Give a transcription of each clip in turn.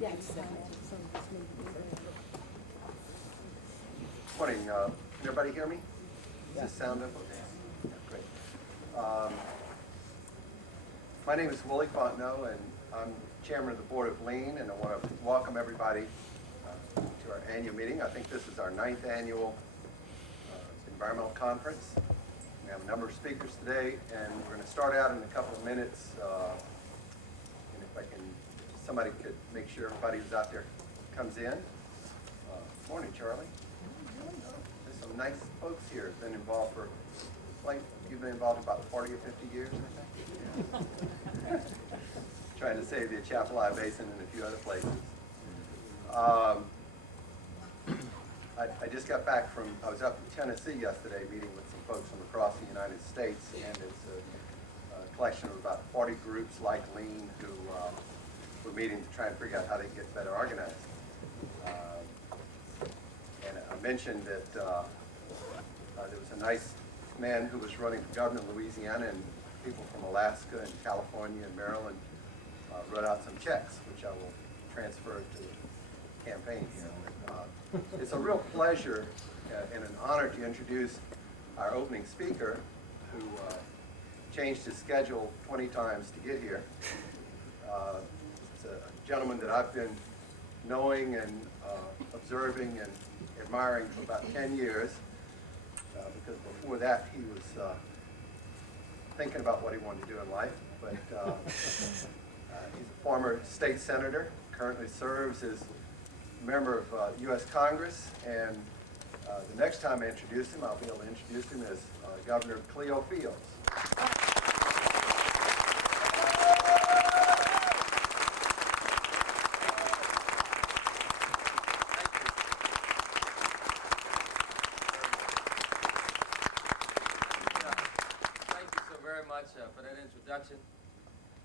Morning. Can everybody hear me? Does this sound okay? Yeah, great. My name is Willie Fontenot, and I'm chairman of the board of Lean, and I want to welcome everybody to our annual meeting. I think this is our 9th annual environmental conference. We have a number of speakers today, and we're going to start out in a couple of minutes. And if somebody could make sure everybody who's out there comes in. Morning, Charlie. There's some nice folks here. Been involved for, like, you've been involved about 40 or 50 years, I think. Trying to save the Atchafalaya Basin and a few other places. I just got back from, I was up in Tennessee yesterday meeting with some folks from across the United States, and it's a collection of about 40 groups like Lean who were meeting to try and figure out how they get better organized. And I mentioned that there was a nice man who was running for governor of Louisiana, and people from Alaska and California and Maryland wrote out some checks, which I will transfer to the campaign here. It's a real pleasure and an honor to introduce our opening speaker, who changed his schedule 20 times to get here. It's a gentleman that I've been knowing and observing and admiring for about 10 years, because before that he was thinking about what he wanted to do in life. But he's a former state senator, currently serves as member of U.S. Congress, and the next time I introduce him, I'll be able to introduce him as Governor Cleo Fields. For that introduction.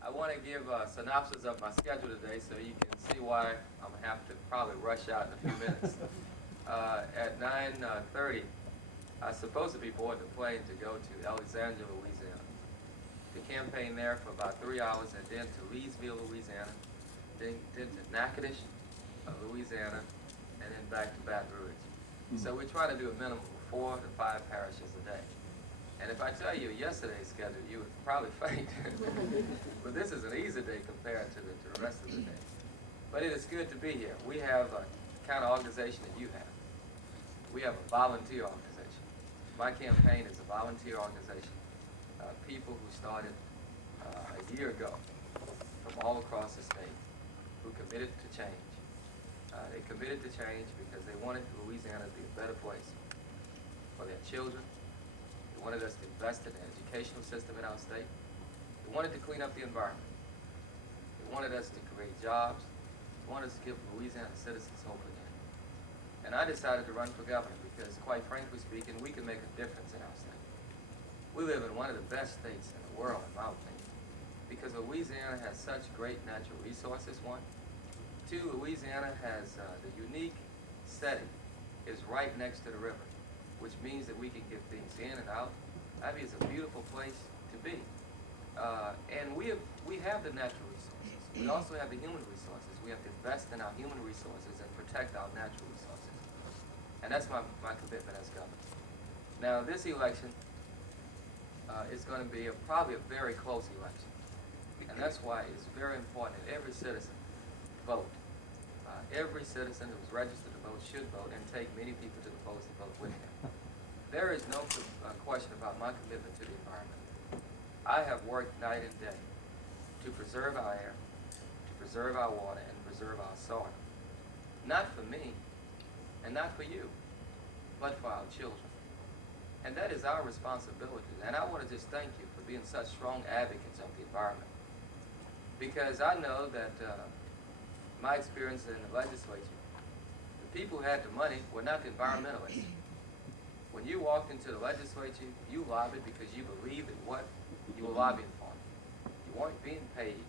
I want to give a synopsis of my schedule today so you can see why I'm going to have to probably rush out in a few minutes. At 9:30, I was supposed to be boarding the plane to go to Alexandria, Louisiana. The campaign there for about 3 hours, and then to Leesville, Louisiana, then to Natchitoches, Louisiana, and then back to Baton Rouge. So we're trying to do a minimum of 4 to 5 parishes a day. And if I tell you yesterday's schedule, you would probably faint. But this is an easy day compared to the rest of the day. But it is good to be here. We have a kind of organization that you have. We have a volunteer organization. My campaign is a volunteer organization. People who started a year ago from all across the state who committed to change. They committed to change because they wanted Louisiana to be a better place for their children. They wanted us to invest in the educational system in our state. They wanted to clean up the environment. They wanted us to create jobs. They wanted us to give Louisiana citizens hope again. And I decided to run for governor because, quite frankly speaking, we can make a difference in our state. We live in one of the best states in the world, in my opinion, because Louisiana has such great natural resources, one. Two, Louisiana has the unique setting is right next to the river, which means that we can get things in and out. I mean, it's a beautiful place to be. And we have the natural resources. We also have the human resources. We have to invest in our human resources and protect our natural resources. And that's my commitment as governor. Now, this election is going to be probably a very close election. And that's why it's very important that every citizen vote. Every citizen who's registered to vote should vote, and take many people to the polls to vote with them. There is no question about my commitment to the environment. I have worked night and day to preserve our air, to preserve our water, and preserve our soil. Not for me, and not for you, but for our children. And that is our responsibility. And I want to just thank you for being such strong advocates of the environment. Because I know that my experience in the legislature, the people who had the money were not the environmentalists. When you walked into the legislature, you lobbied because you believed in what you were lobbying for. You weren't being paid.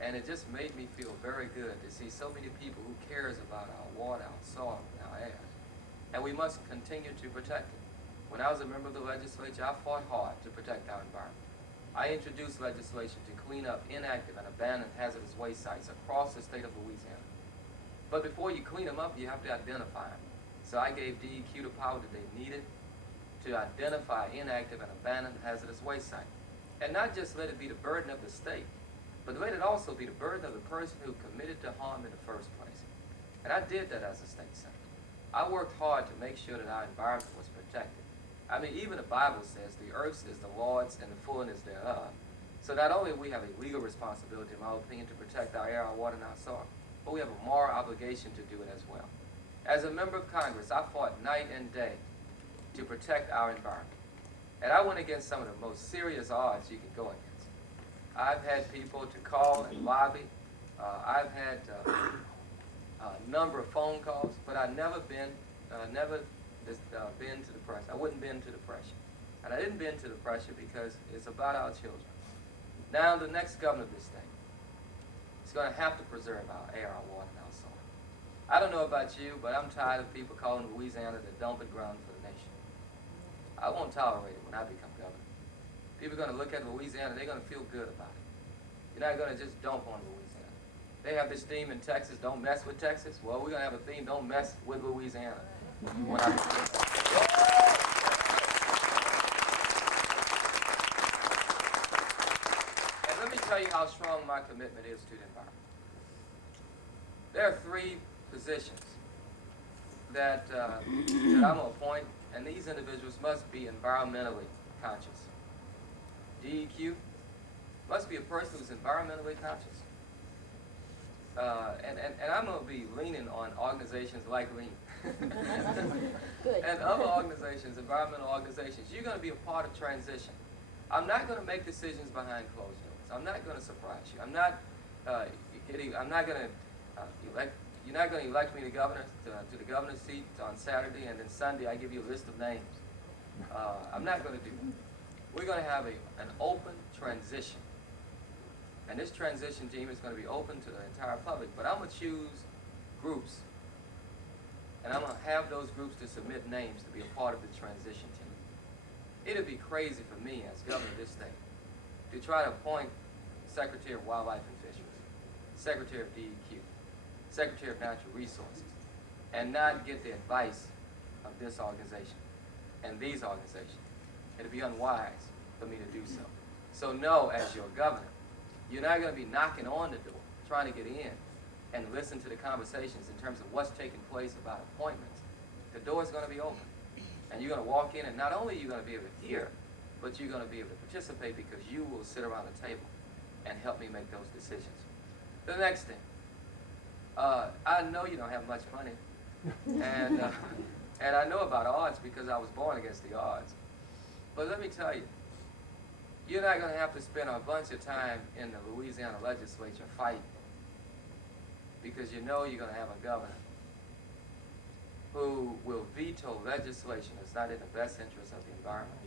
And it just made me feel very good to see so many people who cares about our water, our soil, and our air. And we must continue to protect it. When I was a member of the legislature, I fought hard to protect our environment. I introduced legislation to clean up inactive and abandoned hazardous waste sites across the state of Louisiana. But before you clean them up, you have to identify them. So I gave DEQ the power that they needed to identify inactive and abandoned hazardous waste sites. And not just let it be the burden of the state, but let it also be the burden of the person who committed the harm in the first place. And I did that as a state senator. I worked hard to make sure that our environment was protected. I mean, even the Bible says the earth is the Lord's and the fullness thereof. So not only do we have a legal responsibility, in my opinion, to protect our air, our water, and our soil, but we have a moral obligation to do it as well. As a member of Congress, I fought night and day to protect our environment. And I went against some of the most serious odds you could go against. I've had people to call and lobby. I've had a number of phone calls, but I've never been to the pressure. I wouldn't bend to the pressure. And I didn't bend to the pressure because it's about our children. Now the next governor of this state is going to have to preserve our air, our water, and our soil. I don't know about you, but I'm tired of people calling Louisiana the dumping ground for the nation. I won't tolerate it when I become governor. People are going to look at Louisiana, they're going to feel good about it. You're not going to just dump on Louisiana. They have this theme in Texas, don't mess with Texas. Well, we're going to have a theme, don't mess with Louisiana. When I become governor. And let me tell you how strong my commitment is to the environment. There are 3 positions that I'm going to appoint, and these individuals must be environmentally conscious. DEQ must be a person who's environmentally conscious. And I'm going to be leaning on organizations like Lean. And other organizations, environmental organizations. You're going to be a part of transition. I'm not going to make decisions behind closed doors. I'm not going to surprise you. I'm not going to elect. You're not going to elect me to the governor's seat on Saturday, and then Sunday I give you a list of names. I'm not going to do that. We're going to have an open transition. And this transition team is going to be open to the entire public. But I'm going to choose groups. And I'm going to have those groups to submit names to be a part of the transition team. It'd be crazy for me as governor of this state to try to appoint Secretary of Wildlife and Fisheries, Secretary of DEQ, Secretary of Natural Resources, and not get the advice of this organization and these organizations. It'd be unwise for me to do so. So know, as your governor, you're not going to be knocking on the door, trying to get in and listen to the conversations in terms of what's taking place about appointments. The door's going to be open. And you're going to walk in, and not only are you going to be able to hear, but you're going to be able to participate because you will sit around the table and help me make those decisions. The next thing, I know you don't have much money, and I know about odds because I was born against the odds. But let me tell you, you're not going to have to spend a bunch of time in the Louisiana legislature fighting because you know you're going to have a governor who will veto legislation that's not in the best interest of the environment.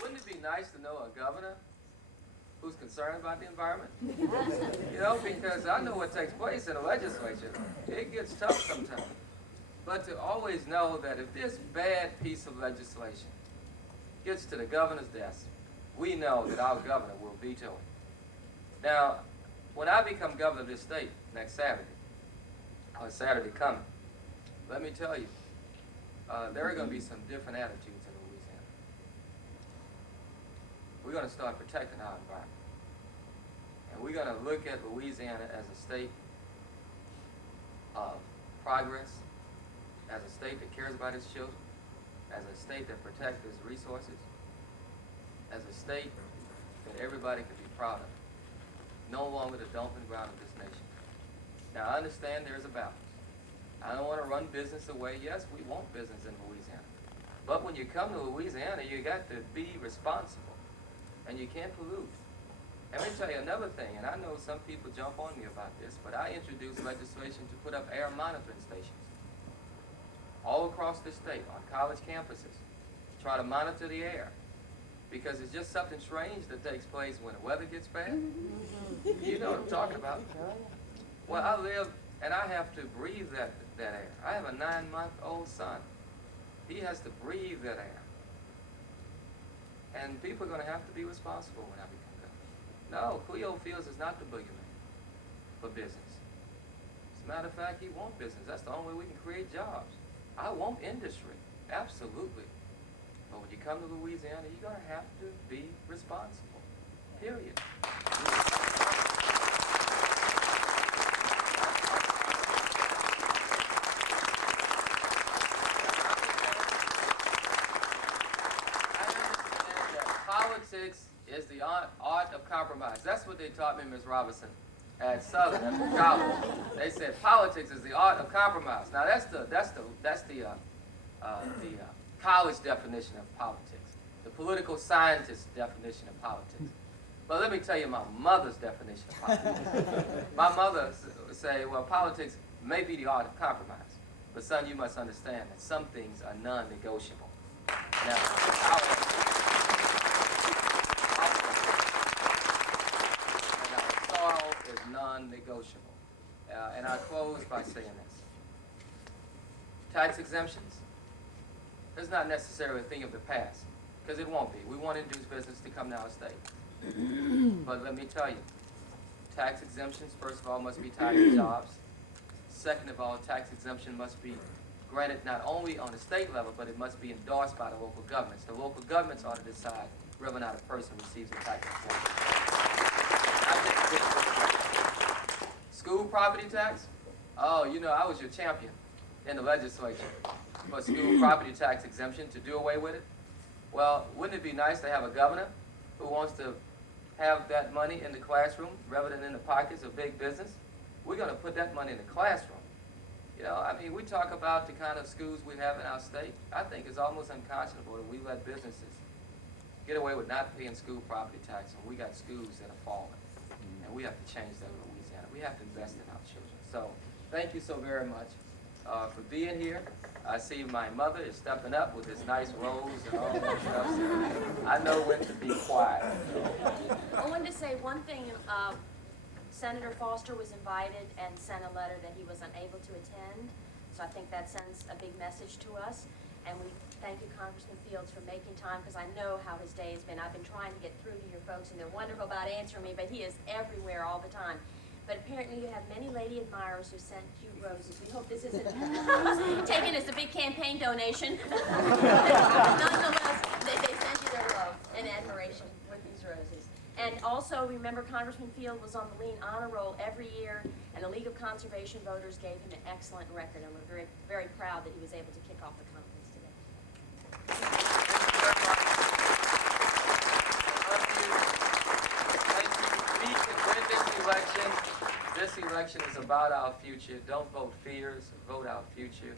Wouldn't it be nice to know a governor who's concerned about the environment? You know, because I know what takes place in the legislature. It gets tough sometimes. But to always know that if this bad piece of legislation gets to the governor's desk, we know that our governor will veto it. Now, when I become governor of this state next Saturday, or Saturday coming, let me tell you, there are going to be some different attitudes in Louisiana. We're going to start protecting our environment. And we're going to look at Louisiana as a state of progress, as a state that cares about its children, as a state that protects its resources, as a state that everybody can be proud of. No longer the dumping ground of this nation. Now, I understand there's a balance. I don't want to run business away. Yes, we want business in Louisiana. But when you come to Louisiana, you got to be responsible. And you can't pollute. And let me tell you another thing, and I know some people jump on me about this, but I introduced legislation to put up air monitoring stations all across the state, on college campuses, to try to monitor the air. Because it's just something strange that takes place when the weather gets bad. You know what I'm talking about. Well, I live, and I have to breathe that air. I have a 9-month-old son. He has to breathe that air. And people are going to have to be responsible when I become governor. No, Cleo Fields is not the boogeyman for business. As a matter of fact, he wants business. That's the only way we can create jobs. I want industry, absolutely. But when you come to Louisiana, you're going to have to be responsible, period. Politics is the art of compromise. That's what they taught me, Ms. Robinson, at Southern at college. They said politics is the art of compromise. Now that's the college definition of politics, the political scientist definition of politics. But let me tell you my mother's definition of politics. My mother would say, well, politics may be the art of compromise, but son, you must understand that some things are non-negotiable. Now, is non-negotiable. And I close by saying this. Tax exemptions is not necessarily a thing of the past, because it won't be. We want induced business to come to our state. But let me tell you, tax exemptions, first of all, must be tied to jobs. Second of all, tax exemption must be granted not only on the state level, but it must be endorsed by the local governments. The local governments ought to decide whether or not a person receives a tax exemption. School property tax? Oh, you know, I was your champion in the legislature for school property tax exemption, to do away with it. Well, wouldn't it be nice to have a governor who wants to have that money in the classroom rather than in the pockets of big business? We're going to put that money in the classroom. You know, I mean, we talk about the kind of schools we have in our state. I think it's almost unconscionable that we let businesses get away with not paying school property tax, and we got schools that are falling. And we have to change that in Louisiana. We have to invest in our children. So thank you so very much for being here. I see my mother is stepping up with this nice rose and all that stuff. So I know when to be quiet. I wanted to say one thing. Senator Foster was invited and sent a letter that he was unable to attend. So I think that sends a big message to us. And we thank you, Congressman Fields, for making time, because I know how his day has been. I've been trying to get through to your folks, and they're wonderful about answering me, but he is everywhere all the time. But apparently you have many lady admirers who sent you roses. We hope this isn't taken as a big campaign donation. Nonetheless, they sent you their love and admiration with these roses. And also, remember, Congressman Field was on the Lean Honor Roll every year, and the League of Conservation Voters gave him an excellent record, and we're very, very proud that he was able to kick off the conference today. This election is about our future. Don't vote fears, vote our future.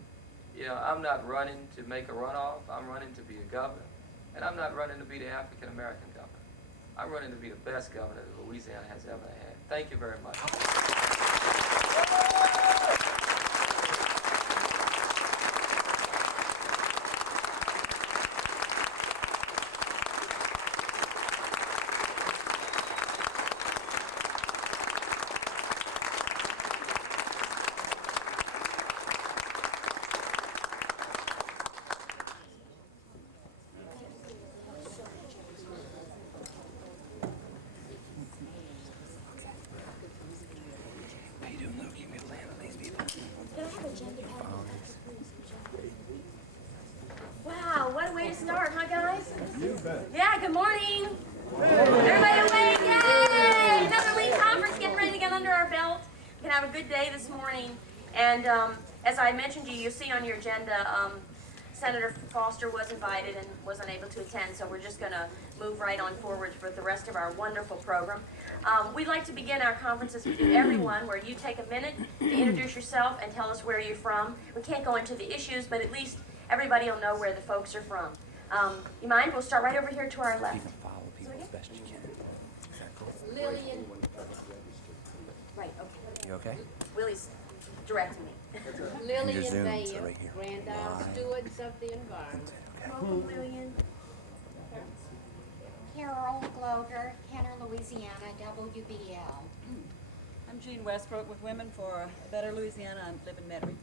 You know, I'm not running to make a runoff. I'm running to be a governor. And I'm not running to be the African-American governor. I'm running to be the best governor that Louisiana has ever had. Thank you very much. Wow, what a way to start, huh, guys? Yeah, good morning. Everybody awake? Yay! Another Lean conference getting ready to get under our belt. We can have a good day this morning. And as I mentioned to you, you'll see on your agenda, Senator Foster was invited and was unable to attend, so we're just going to move right on forward with the rest of our wonderful program. We'd like to begin our conferences with you, everyone, where you take a minute to introduce yourself and tell us where you're from. We can't go into the issues, but at least everybody will know where the folks are from. You mind? We'll start right over here to our left. You can follow people as best you can. Lillian. Right, okay. You okay? Willie's directing me. Your Lillian Zooms are Bayer, right here. Grand Isle Live. Stewards of the Environment. Welcome, Lillian. Carol Glover, Kenner, Louisiana, WBL. I'm Jean Westbrook with Women for a Better Louisiana. I live in Metairie.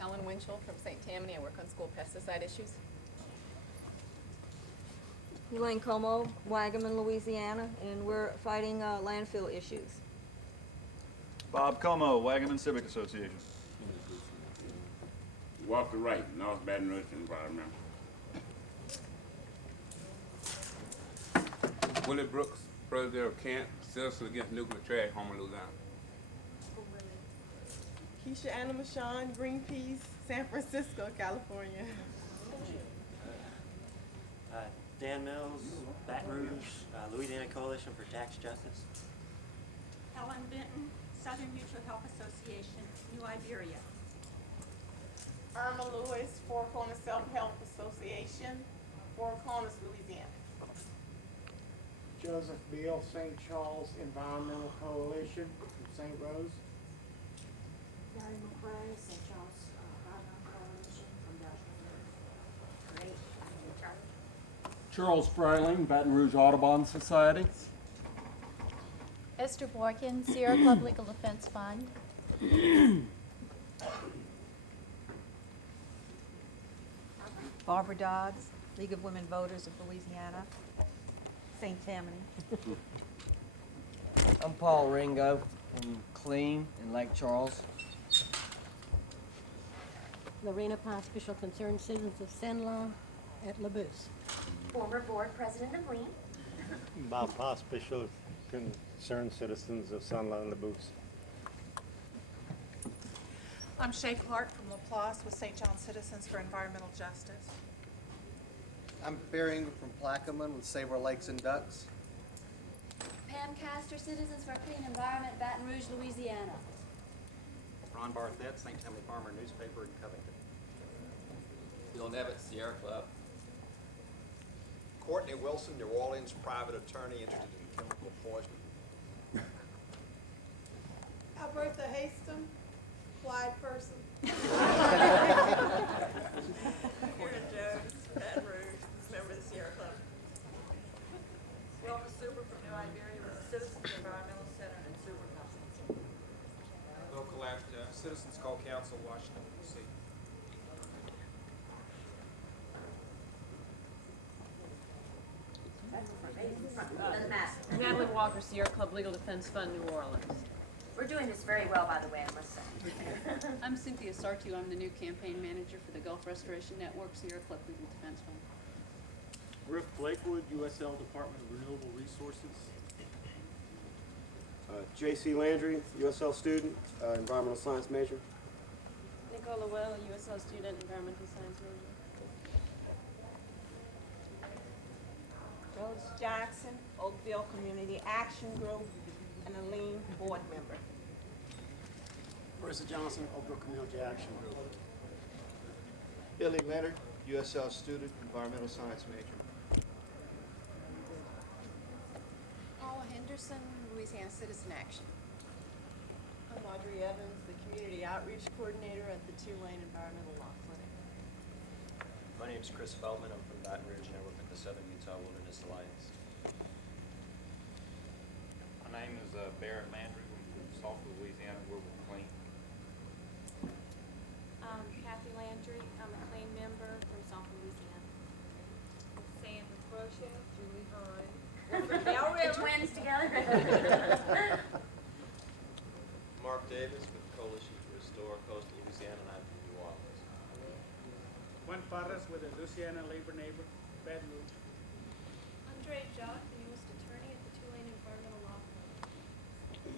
Ellen Winchell from St. Tammany. I work on school pesticide issues. Elaine Como, Wagaman, Louisiana, and we're fighting landfill issues. Bob Como, Wagaman Civic Association. Walter Wright, North Baton Rouge Environmental. Willie Brooks, President of Kent, Citizens Against Nuclear Trash, Homer, Louisiana. Keisha Anna Michon, Greenpeace, San Francisco, California. Dan Mills, Baton Rouge, Louisiana Coalition for Tax Justice. Helen Benton, Southern Mutual Health Association, New Iberia. Irma Lewis, Four Corners Self-Help Association, Four Corners, Louisiana. Joseph Beal, St. Charles Environmental Coalition from St. Rose. Mary McRae, St. Charles Environmental Coalition from Dashville. Great. Charles Freiling, Baton Rouge Audubon Society. Esther Boykin, Sierra Club Legal Defense Fund. Barbara Dodds, League of Women Voters of Louisiana, St. Tammany. I'm Paul Ringo from Clean in Lake Charles. Lorena Pye, Special Concerned Citizens of Saint-Laurent at Labousse. Former board president of Lean. Bob Poss, Special Concerned Citizens of Sunlight and Labousse. I'm Shay Clark from LaPlace with St. John Citizens for Environmental Justice. I'm Barry Ingram from Plaquemine with Save Our Lakes and Ducks. Pam Castor, Citizens for a Clean Environment, Baton Rouge, Louisiana. Ron Barthett, St. Tammany Farmer Newspaper in Covington. Bill Nevitt, Sierra Club. Courtney Wilson, New Orleans private attorney interested in chemical poisoning. Albertha Hastem, Clyde Person. Karen Jones, Baton Rouge, member of the Sierra Club. Wilma Super from New Iberia with the Citizens Environmental Center and Super Company. Local Citizens Call Council, Washington, D.C. Doesn't matter. Natalie Walker, Sierra Club Legal Defense Fund, New Orleans. We're doing this very well, by the way, I must say. I'm Cynthia Sartu. I'm the new campaign manager for the Gulf Restoration Network, Sierra Club Legal Defense Fund. Rick Blakewood, USL Department of Renewable Resources. J.C. Landry, USL student, environmental science major. Nicola Well, USL student, environmental science major. Rose Jackson, Oakville Community Action Group, and a Lean board member. Marissa Johnson, Oakville Community Action Group. Billy Leonard, USL student, environmental science major. Paula Henderson, Louisiana Citizen Action. I'm Audrey Evans, the Community Outreach Coordinator at the Tulane Environmental Law Clinic. My name is Chris Feldman. I'm from Baton Rouge and I work at the Southern Utah Wilderness Alliance. My name is Barrett Landry. I'm from Salford, Louisiana. We're with Clean. Kathy Landry. I'm a Clean member from Salford, Louisiana. Sandra Crochet, Julie Hine. The twins together. Mark Davis with the Coalition to Restore Coastal Louisiana, and I'm from New Orleans. Juan Parras with the Louisiana Labor Neighbor, Baton Rouge. Andre Jacques, the newest attorney at the Tulane Environmental Law Firm.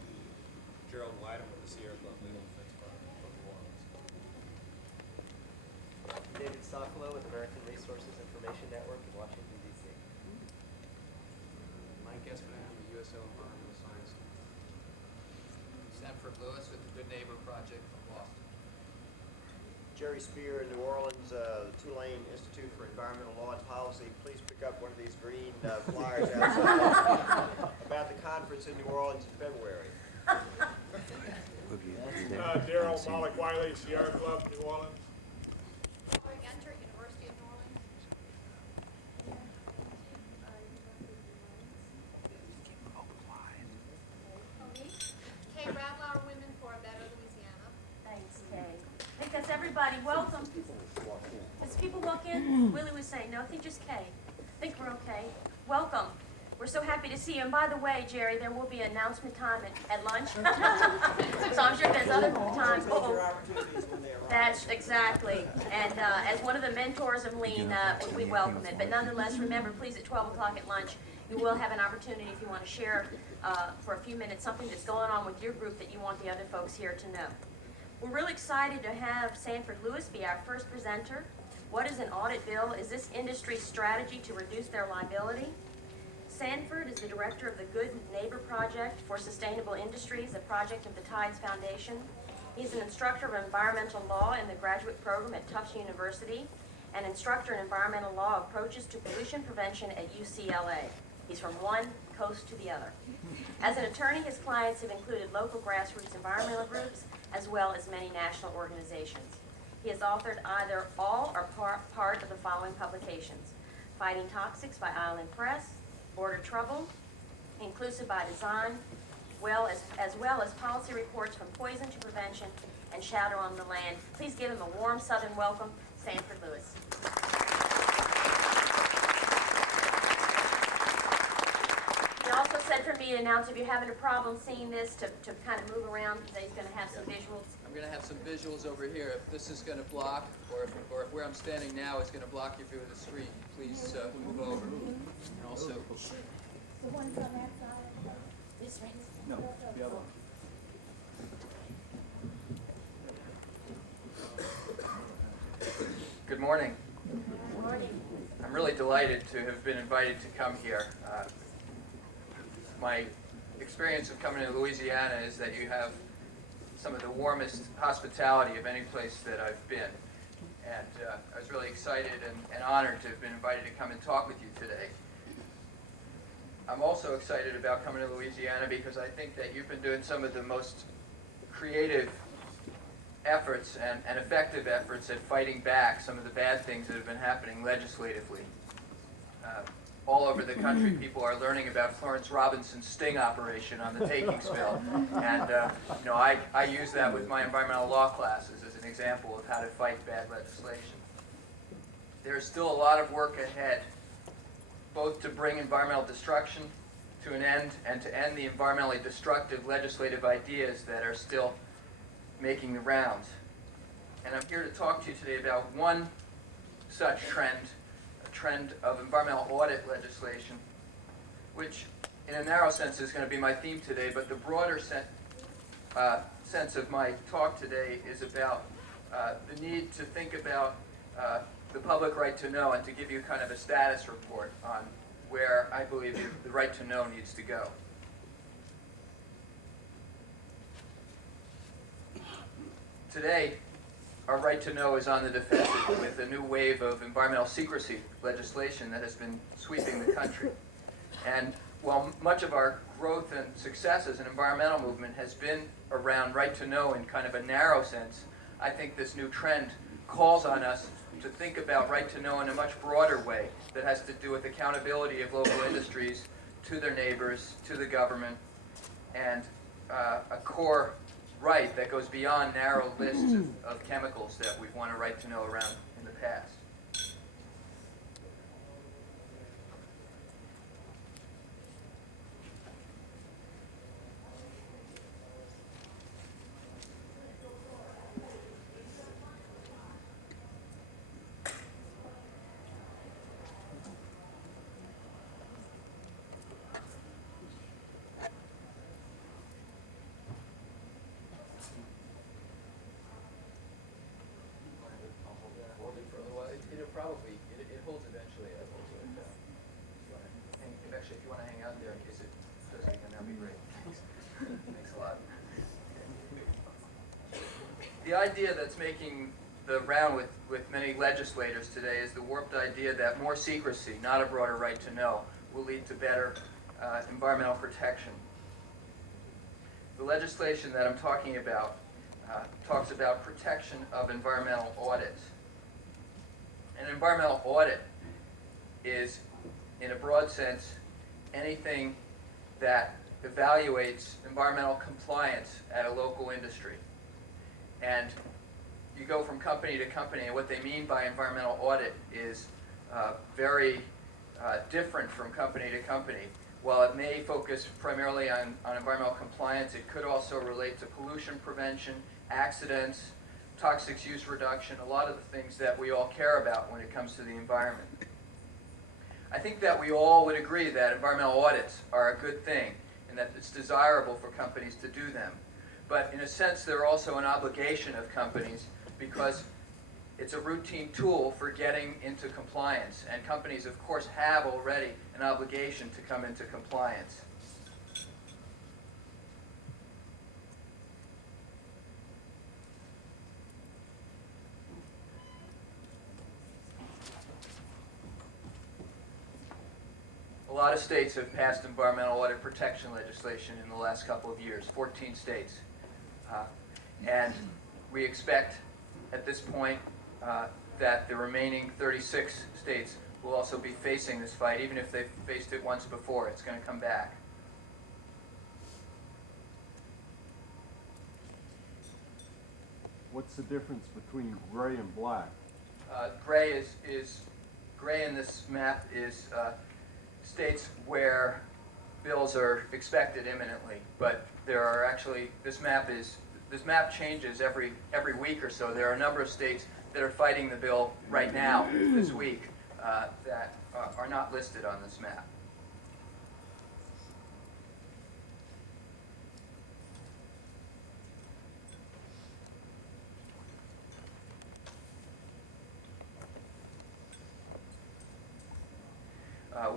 Gerald Whitem with the Sierra Club Legal Defense Fund from New Orleans. David Sokolow with American Resources Information Network in Washington, D.C. Mike Espinal with USL Environmental Science. Sanford Lewis with the Good Neighbor Project from Boston. Jerry Spear in New Orleans, Tulane Institute for Environmental Law and Policy. Please pick up one of these green flyers outside about the conference in New Orleans in February. Daryl Malik Wiley, Sierra Club, New Orleans. Gunter, University of New Orleans. Kay Radlauer, Women for a Better Louisiana. Thanks, Kay. I think that's everybody. Welcome. As people walk in, Willie was saying, no, I think just Kay. I think we're okay. Welcome. We're so happy to see you. And by the way, Jerry, there will be announcement time at lunch. So I'm sure there's other times. That's exactly. And as one of the mentors of Lean, we welcome it. But nonetheless, remember, please, at 12 o'clock at lunch, you will have an opportunity if you want to share for a few minutes something that's going on with your group that you want the other folks here to know. We're really excited to have Sanford Lewis be our first presenter. What is an audit bill? Is this industry's strategy to reduce their liability? Sanford is the director of the Good Neighbor Project for Sustainable Industries, a project of the Tides Foundation. He's an instructor of environmental law in the graduate program at Tufts University, and instructor in environmental law approaches to pollution prevention at UCLA. He's from one coast to the other. As an attorney, his clients have included local grassroots environmental groups, as well as many national organizations. He has authored either all or part of the following publications: Fighting Toxics by Island Press, Border Trouble, Inclusive by Design, as well as policy reports from Poison to Prevention and Shadow on the Land. Please give him a warm Southern welcome, Sanford Lewis. He also said for me to announce if you're having a problem seeing this, to kind of move around, because he's going to have some visuals. I'm going to have some visuals over here. If this is going to block, or if where I'm standing now is going to block your view of the screen, please move over. And also, The ones on that side, this right? No, the other one. Good morning. Good morning. I'm really delighted to have been invited to come here. My experience of coming to Louisiana is that you have some of the warmest hospitality of any place that I've been. And I was really excited and honored to have been invited to come and talk with you today. I'm also excited about coming to Louisiana because I think that you've been doing some of the most creative efforts and effective efforts at fighting back some of the bad things that have been happening legislatively. All over the country, people are learning about Florence Robinson's sting operation on the takings bill. And I use that with my environmental law classes as an example of how to fight bad legislation. There's still a lot of work ahead, both to bring environmental destruction to an end and to end the environmentally destructive legislative ideas that are still making the rounds. And I'm here to talk to you today about one such trend, a trend of environmental audit legislation, which in a narrow sense is going to be my theme today, but the broader sense of my talk today is about the need to think about the public right to know and to give you kind of a status report on where I believe the right to know needs to go. Today, our right to know is on the defensive with a new wave of environmental secrecy legislation that has been sweeping the country. And while much of our growth and success as an environmental movement has been around right to know in kind of a narrow sense, I think this new trend calls on us to think about right to know in a much broader way that has to do with accountability of local industries to their neighbors, to the government, and a core right that goes beyond narrow lists of chemicals that we've won a right to know around in the past. It holds eventually. Actually, if you want to hang out there in case it does it again, that'd be great. Thanks a lot. The idea that's making the round with many legislators today is the warped idea that more secrecy, not a broader right to know, will lead to better environmental protection. The legislation that I'm talking about talks about protection of environmental audits. An environmental audit is, in a broad sense, anything that evaluates environmental compliance at a local industry. And you go from company to company, and what they mean by environmental audit is very different from company to company. While it may focus primarily on environmental compliance, it could also relate to pollution prevention, accidents, toxic use reduction, a lot of the things that we all care about when it comes to the environment. I think that we all would agree that environmental audits are a good thing and that it's desirable for companies to do them. But in a sense, they're also an obligation of companies because it's a routine tool for getting into compliance. And companies, of course, have already an obligation to come into compliance. A lot of states have passed environmental audit protection legislation in the last couple of years, 14 states. And we expect at this point that the remaining 36 states will also be facing this fight. Even if they've faced it once before, it's going to come back. What's the difference between gray and black? Gray gray in this map is states where bills are expected imminently, but there are actually, this map changes every week or so. There are a number of states that are fighting the bill right now, this week, that are not listed on this map.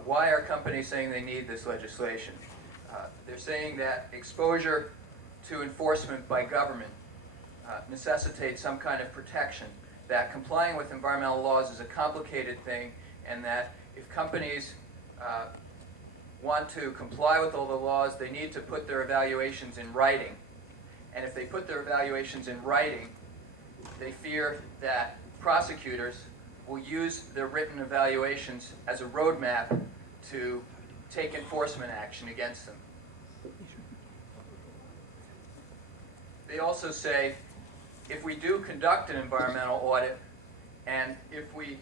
Why are companies saying they need this legislation? They're saying that exposure to enforcement by government necessitates some kind of protection, that complying with environmental laws is a complicated thing, and that if companies want to comply with all the laws, they need to put their evaluations in writing. And if they put their evaluations in writing, they fear that prosecutors will use their written evaluations as a roadmap to take enforcement action against them. They also say, if we do conduct an environmental audit, and if we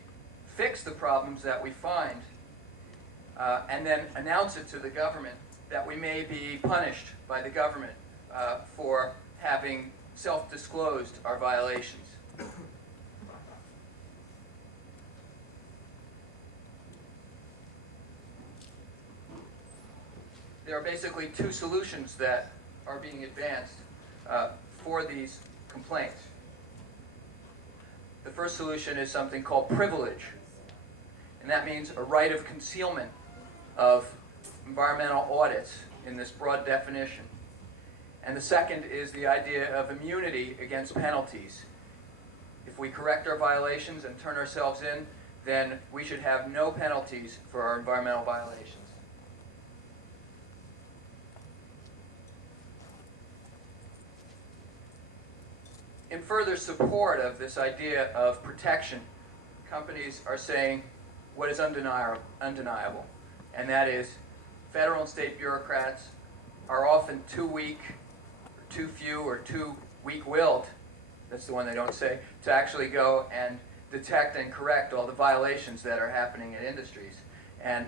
fix the problems that we find, and then announce it to the government, that we may be punished by the government for having self-disclosed our violations. There are basically two solutions that are being advanced for these complaints. The first solution is something called privilege, and that means a right of concealment of environmental audits in this broad definition. And the second is the idea of immunity against penalties. If we correct our violations and turn ourselves in, then we should have no penalties for our environmental violations. In further support of this idea of protection, companies are saying what is undeniable, and that is federal and state bureaucrats are often too weak, or too few, or too weak-willed, that's the one they don't say, to actually go and detect and correct all the violations that are happening in industries. And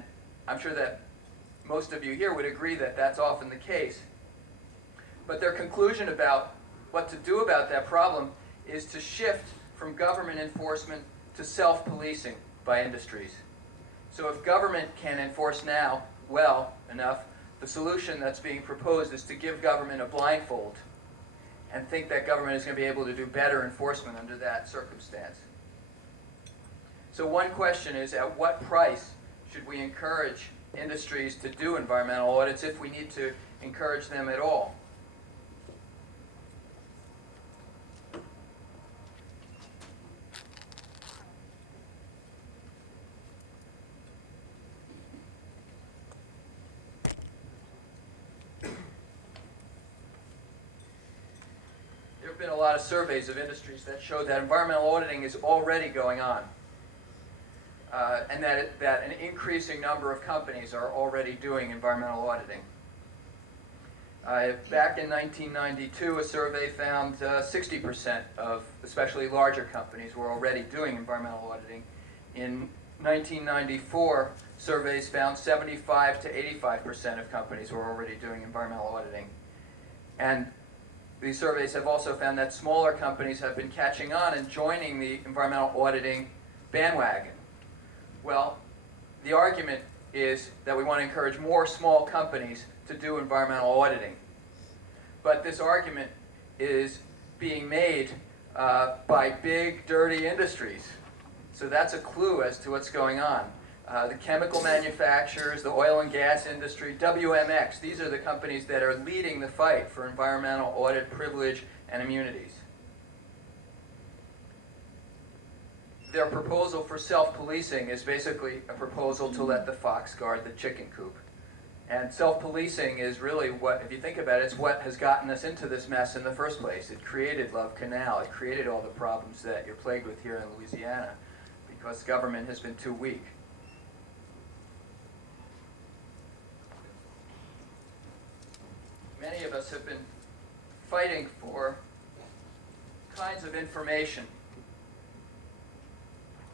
I'm sure that most of you here would agree that that's often the case. But their conclusion about what to do about that problem is to shift from government enforcement to self-policing by industries. So if government can enforce now well enough, the solution that's being proposed is to give government a blindfold and think that government is going to be able to do better enforcement under that circumstance. So one question is, at what price should we encourage industries to do environmental audits, if we need to encourage them at all? There have been a lot of surveys of industries that show that environmental auditing is already going on, and that an increasing number of companies are already doing environmental auditing. Back in 1992, a survey found 60% of especially larger companies were already doing environmental auditing. In 1994, surveys found 75 to 85% of companies were already doing environmental auditing. And these surveys have also found that smaller companies have been catching on and joining the environmental auditing bandwagon. Well, the argument is that we want to encourage more small companies to do environmental auditing. But this argument is being made by big, dirty industries. So that's a clue as to what's going on. The chemical manufacturers, the oil and gas industry, WMX, these are the companies that are leading the fight for environmental audit privilege and immunities. Their proposal for self-policing is basically a proposal to let the fox guard the chicken coop. And self-policing is really what, if you think about it, it's what has gotten us into this mess in the first place. It created Love Canal. It created all the problems that you're plagued with here in Louisiana because government has been too weak. Many of us have been fighting for kinds of information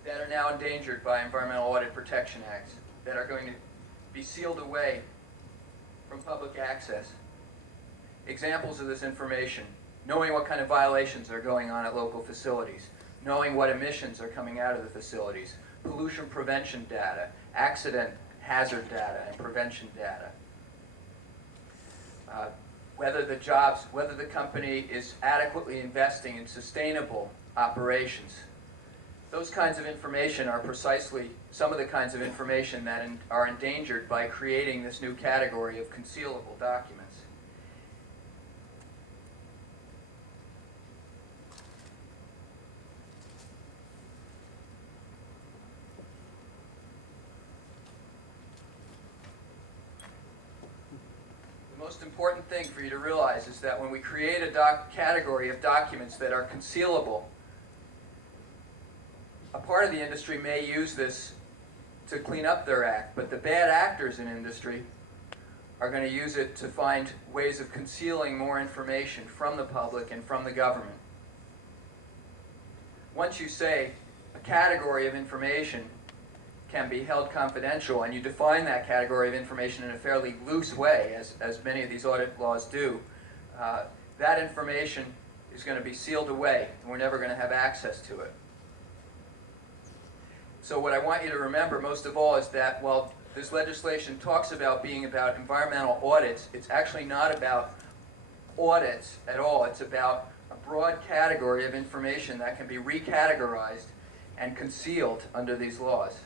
that are now endangered by Environmental Audit Protection Acts, that are going to be sealed away from public access. Examples of this information: knowing what kind of violations are going on at local facilities, knowing what emissions are coming out of the facilities, pollution prevention data, accident hazard data and prevention data. Whether the company is adequately investing in sustainable operations. Those kinds of information are precisely some of the kinds of information that are endangered by creating this new category of concealable documents. The most important thing for you to realize is that when we create a category of documents that are concealable, a part of the industry may use this to clean up their act, but the bad actors in industry are going to use it to find ways of concealing more information from the public and from the government. Once you say a category of information can be held confidential, and you define that category of information in a fairly loose way, as many of these audit laws do, that information is going to be sealed away, and we're never going to have access to it. So what I want you to remember most of all is that while this legislation talks about being about environmental audits, it's actually not about audits at all. It's about a broad category of information that can be recategorized and concealed under these laws.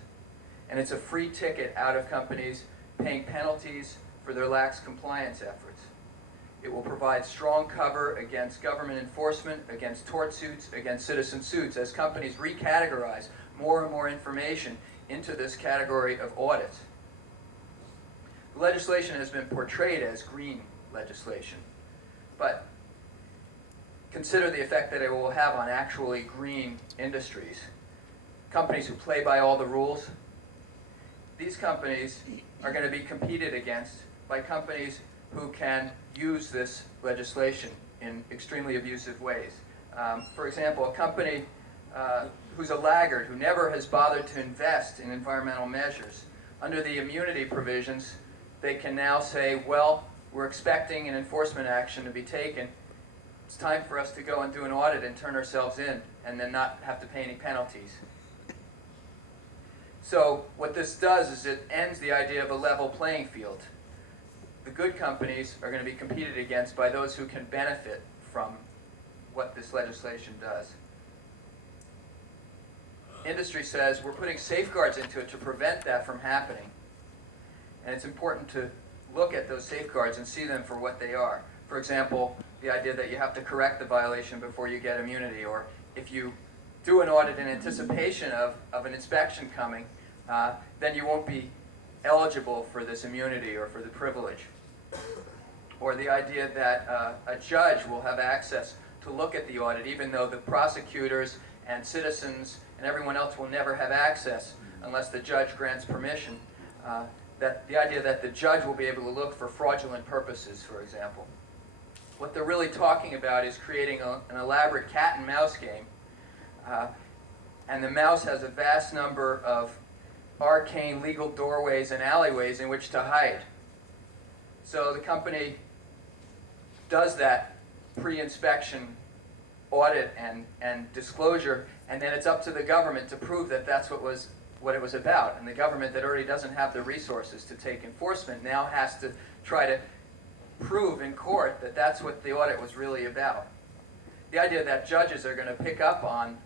And it's a free ticket out of companies paying penalties for their lax compliance efforts. It will provide strong cover against government enforcement, against tort suits, against citizen suits, as companies recategorize more and more information into this category of audits. The legislation has been portrayed as green legislation, but consider the effect that it will have on actually green industries. Companies who play by all the rules, these companies are going to be competed against by companies who can use this legislation in extremely abusive ways. For example, a company who's a laggard, who never has bothered to invest in environmental measures, under the immunity provisions, they can now say, well, we're expecting an enforcement action to be taken. It's time for us to go and do an audit and turn ourselves in, and then not have to pay any penalties. So what this does is it ends the idea of a level playing field. The good companies are going to be competed against by those who can benefit from what this legislation does. Industry says we're putting safeguards into it to prevent that from happening. And it's important to look at those safeguards and see them for what they are. For example, the idea that you have to correct the violation before you get immunity, or if you do an audit in anticipation of an inspection coming, then you won't be eligible for this immunity or for the privilege. Or the idea that a judge will have access to look at the audit, even though the prosecutors and citizens and everyone else will never have access unless the judge grants permission. That the idea that the judge will be able to look for fraudulent purposes, for example. What they're really talking about is creating an elaborate cat and mouse game. And the mouse has a vast number of arcane legal doorways and alleyways in which to hide. So the company does that pre-inspection audit and disclosure, and then it's up to the government to prove that that's what it was about. And the government that already doesn't have the resources to take enforcement now has to try to prove in court that that's what the audit was really about. The idea that judges are going to pick up on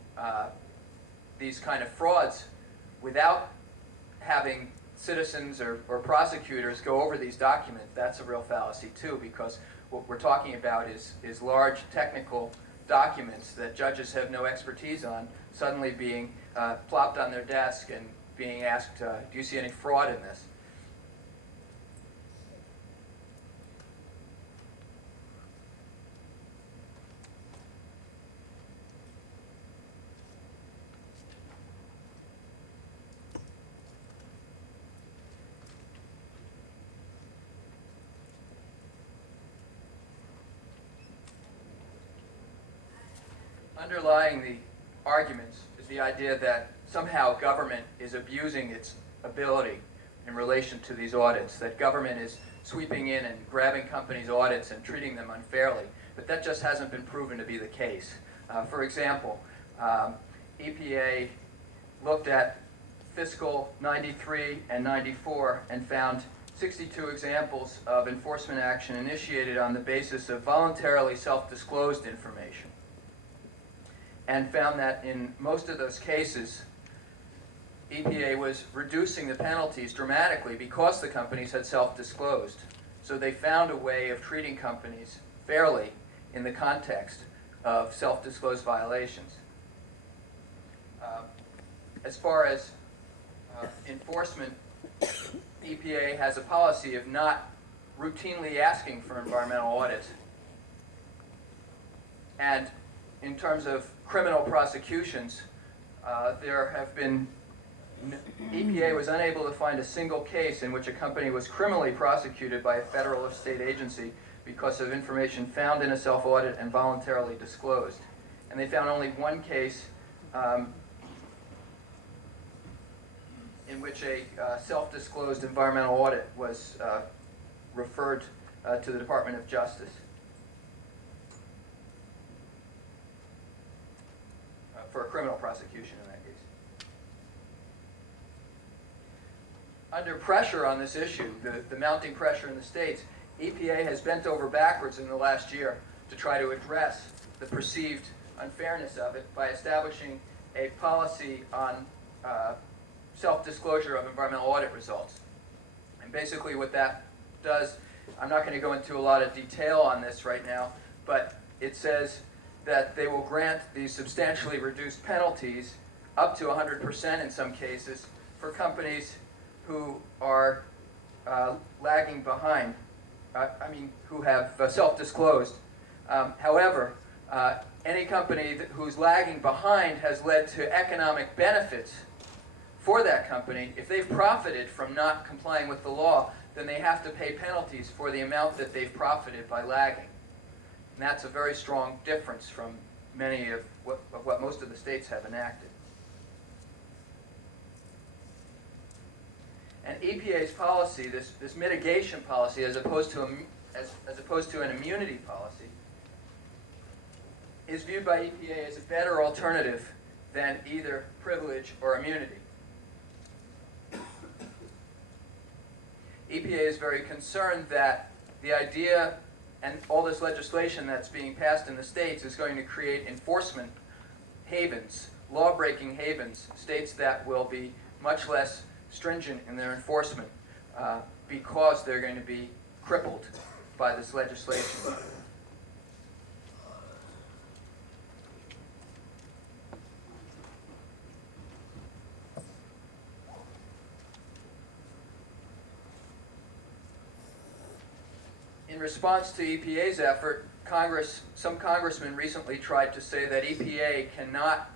these kind of frauds without having citizens or prosecutors go over these documents, that's a real fallacy too, because what we're talking about is large technical documents that judges have no expertise on suddenly being plopped on their desk and being asked, do you see any fraud in this? Underlying the arguments is the idea that somehow government is abusing its ability in relation to these audits, that government is sweeping in and grabbing companies' audits and treating them unfairly. But that just hasn't been proven to be the case. For example, EPA looked at fiscal 93 and 94 and found 62 examples of enforcement action initiated on the basis of voluntarily self-disclosed information, and found that in most of those cases, EPA was reducing the penalties dramatically because the companies had self-disclosed. So they found a way of treating companies fairly in the context of self-disclosed violations. As far as enforcement, EPA has a policy of not routinely asking for environmental audits. And in terms of criminal prosecutions, there have been, EPA was unable to find a single case in which a company was criminally prosecuted by a federal or state agency because of information found in a self-audit and voluntarily disclosed. And they found only one case in which a self-disclosed environmental audit was referred to the Department of Justice. For a criminal prosecution in that case. Under pressure on this issue, the mounting pressure in the states, EPA has bent over backwards in the last year to try to address the perceived unfairness of it by establishing a policy on self-disclosure of environmental audit results. And basically what that does, I'm not going to go into a lot of detail on this right now, but it says that they will grant these substantially reduced penalties up to 100% in some cases for companies who are lagging behind, who have self-disclosed. However, any company who's lagging behind has led to economic benefits for that company. If they've profited from not complying with the law, then they have to pay penalties for the amount that they've profited by lagging. And that's a very strong difference from many of what most of the states have enacted. And EPA's policy, this mitigation policy, as opposed to an immunity policy, is viewed by EPA as a better alternative than either privilege or immunity. EPA is very concerned that the idea and all this legislation that's being passed in the states is going to create enforcement havens, law-breaking havens, states that will be much less stringent in their enforcement because they're going to be crippled by this legislation. In response to EPA's effort, some congressmen recently tried to say that EPA cannot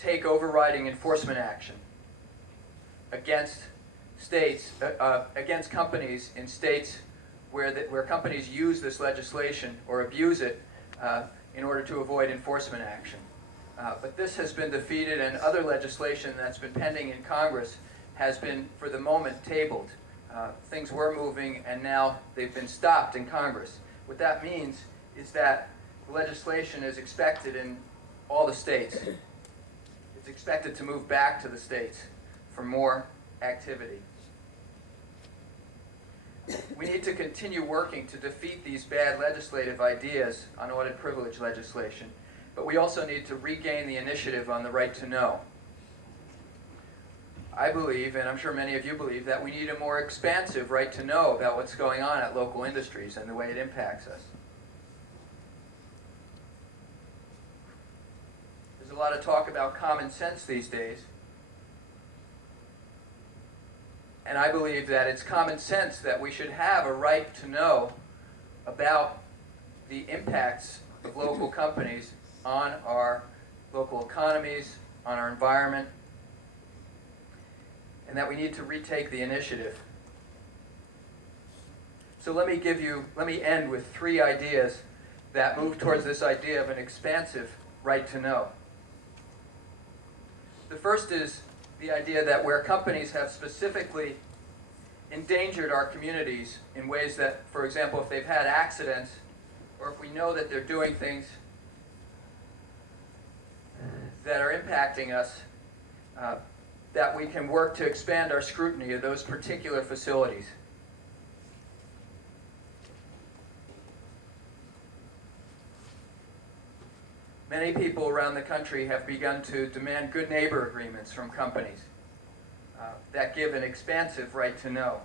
take overriding enforcement action against states, against companies in states where companies use this legislation or abuse it in order to avoid enforcement action. But this has been defeated, and other legislation that's been pending in Congress has been, for the moment, tabled. Things were moving, and now they've been stopped in Congress. What that means is that legislation is expected in all the states. It's expected to move back to the states for more activity. We need to continue working to defeat these bad legislative ideas on audit privilege legislation, but we also need to regain the initiative on the right to know. I believe, and I'm sure many of you believe, that we need a more expansive right to know about what's going on at local industries and the way it impacts us. There's a lot of talk about common sense these days. And I believe that it's common sense that we should have a right to know about the impacts of local companies on our local economies, on our environment, and that we need to retake the initiative. So let me end with 3 ideas that move towards this idea of an expansive right to know. The first is the idea that where companies have specifically endangered our communities in ways that, for example, if they've had accidents, or if we know that they're doing things that are impacting us, that we can work to expand our scrutiny of those particular facilities. Many people around the country have begun to demand good neighbor agreements from companies that give an expansive right to know.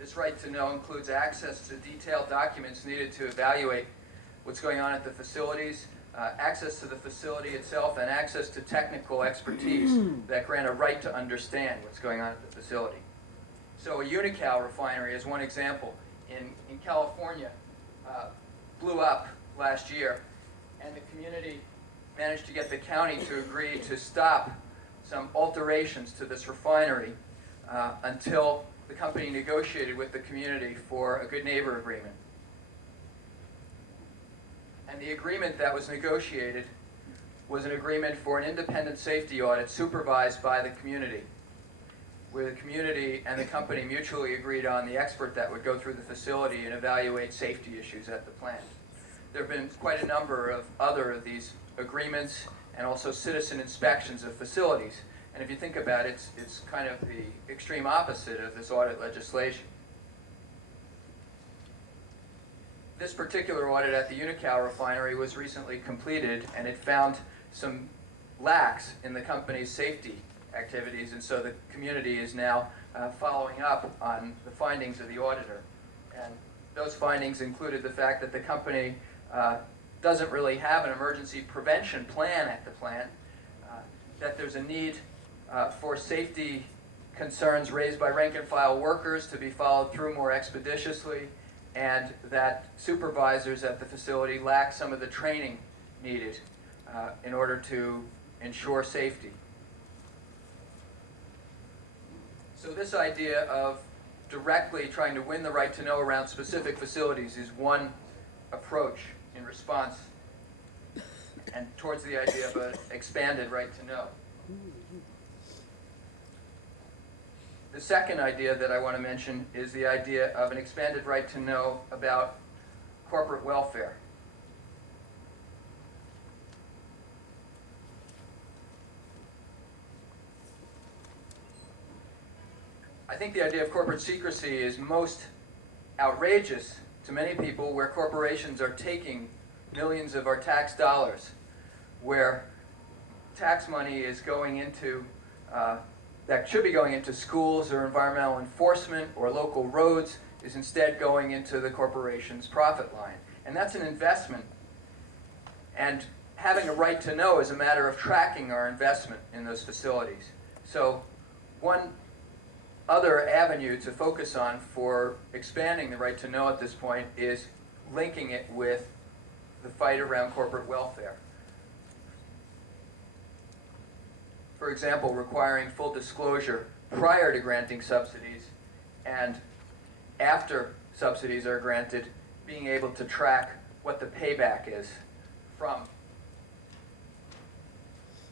This right to know includes access to detailed documents needed to evaluate what's going on at the facilities, access to the facility itself, and access to technical expertise that grant a right to understand what's going on at the facility. So a Unocal refinery is one example in California, blew up last year, and the community managed to get the county to agree to stop some alterations to this refinery until the company negotiated with the community for a good neighbor agreement. And the agreement that was negotiated was an agreement for an independent safety audit supervised by the community, where the community and the company mutually agreed on the expert that would go through the facility and evaluate safety issues at the plant. There have been quite a number of other of these agreements and also citizen inspections of facilities. And if you think about it, it's kind of the extreme opposite of this audit legislation. This particular audit at the Unocal refinery was recently completed, and it found some lacks in the company's safety activities, and so the community is now following up on the findings of the auditor. And those findings included the fact that the company doesn't really have an emergency prevention plan at the plant, that there's a need for safety concerns raised by rank-and-file workers to be followed through more expeditiously, and that supervisors at the facility lack some of the training needed in order to ensure safety. So this idea of directly trying to win the right to know around specific facilities is one approach in response and towards the idea of an expanded right to know. The second idea that I want to mention is the idea of an expanded right to know about corporate welfare. I think the idea of corporate secrecy is most outrageous to many people, where corporations are taking millions of our tax dollars, where tax money is going into that should be going into schools or environmental enforcement or local roads is instead going into the corporation's profit line. And that's an investment. And having a right to know is a matter of tracking our investment in those facilities. So one other avenue to focus on for expanding the right to know at this point is linking it with the fight around corporate welfare. For example, requiring full disclosure prior to granting subsidies and after subsidies are granted, being able to track what the payback is from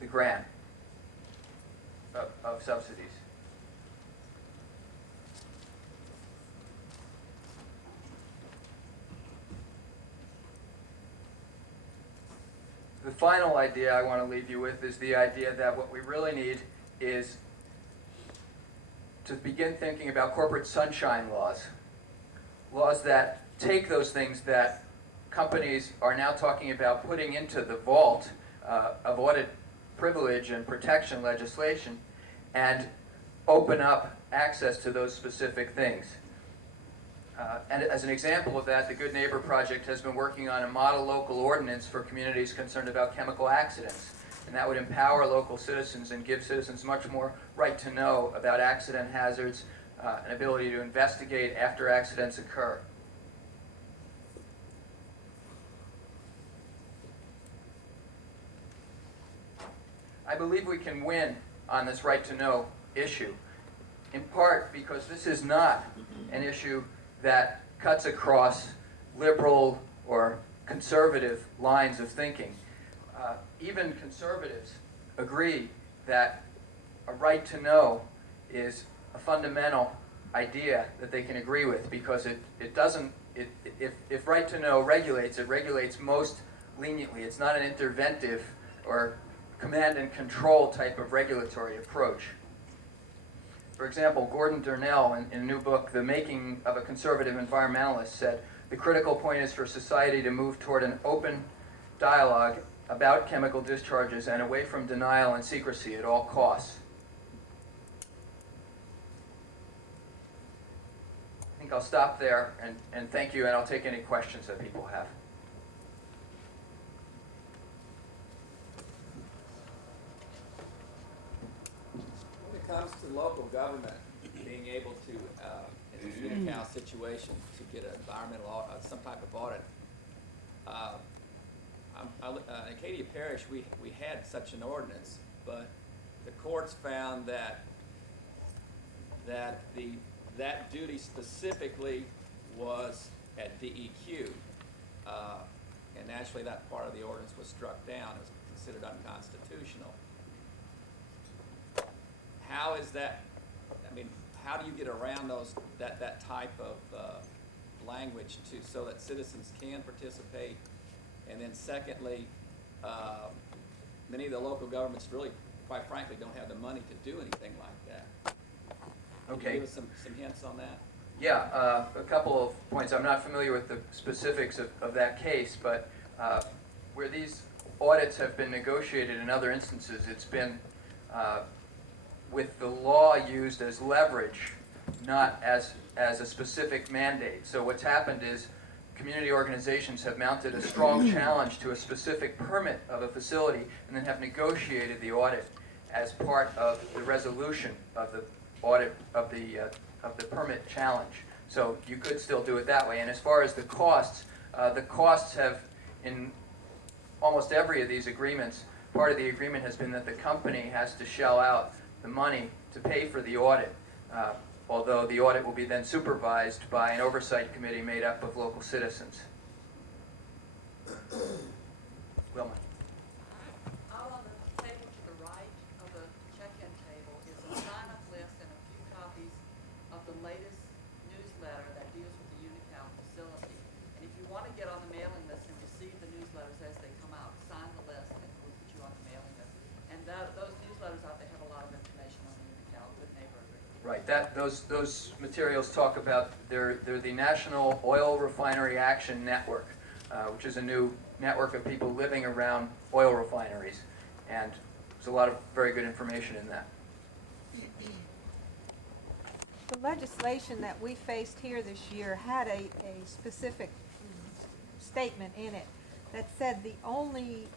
the grant of subsidies. The final idea I want to leave you with is the idea that what we really need is to begin thinking about corporate sunshine laws. Laws that take those things that companies are now talking about putting into the vault of audit privilege and protection legislation and open up access to those specific things. And as an example of that, the Good Neighbor Project has been working on a model local ordinance for communities concerned about chemical accidents. And that would empower local citizens and give citizens much more right to know about accident hazards, and ability to investigate after accidents occur. I believe we can win on this right to know issue, in part because this is not an issue that cuts across liberal or conservative lines of thinking. Even conservatives agree that a right to know is a fundamental idea that they can agree with, because if right to know regulates, it regulates most leniently. It's not an interventive or command and control type of regulatory approach. For example, Gordon Darnell, in a new book, The Making of a Conservative Environmentalist, said, "The critical point is for society to move toward an open dialogue about chemical discharges and away from denial and secrecy at all costs." I think I'll stop there and thank you, and I'll take any questions that people have. When it comes to local government being able to, in the Unical situation, to get an environmental, some type of audit, in Acadia Parish, we had such an ordinance, but the courts found that that duty specifically was at DEQ, and naturally that part of the ordinance was struck down. It was considered unconstitutional. How is that? I mean, how do you get around that type of language so that citizens can participate? And then secondly, many of the local governments really, quite frankly, don't have the money to do anything like that. Can you give us some hints on that? Yeah, a couple of points. I'm not familiar with the specifics of that case, but where these audits have been negotiated in other instances, it's been with the law used as leverage, not as a specific mandate. So what's happened is community organizations have mounted a strong challenge to a specific permit of a facility and then have negotiated the audit as part of the resolution of the audit of the permit challenge. So you could still do it that way. And as far as the costs have, in almost every of these agreements, part of the agreement has been that the company has to shell out the money to pay for the audit, although the audit will be then supervised by an oversight committee made up of local citizens. Wilma. Out on the table to the right of the check-in table is a sign-up list and a few copies of the latest newsletter that deals with the Unical facility. And if you want to get on the mailing list and receive the newsletters as they come out, sign the list and we'll put you on the mailing list. And those newsletters out there have a lot of information on the Unical Good Neighbor Agreement. Right. Those materials talk about they're the National Oil Refinery Action Network, which is a new network of people living around oil refineries, and there's a lot of very good information in that. The legislation that we faced here this year had a specific statement in it that said the only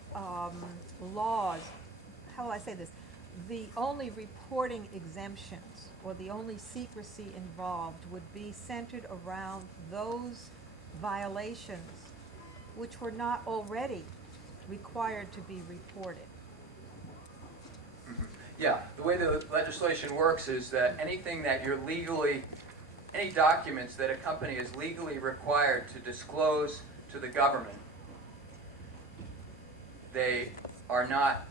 laws, how will I say this, the only reporting exemptions or the only secrecy involved would be centered around those violations which were not already required to be reported. Yeah, the way the legislation works is that anything that you're legally any documents that a company is legally required to disclose to the government, they are not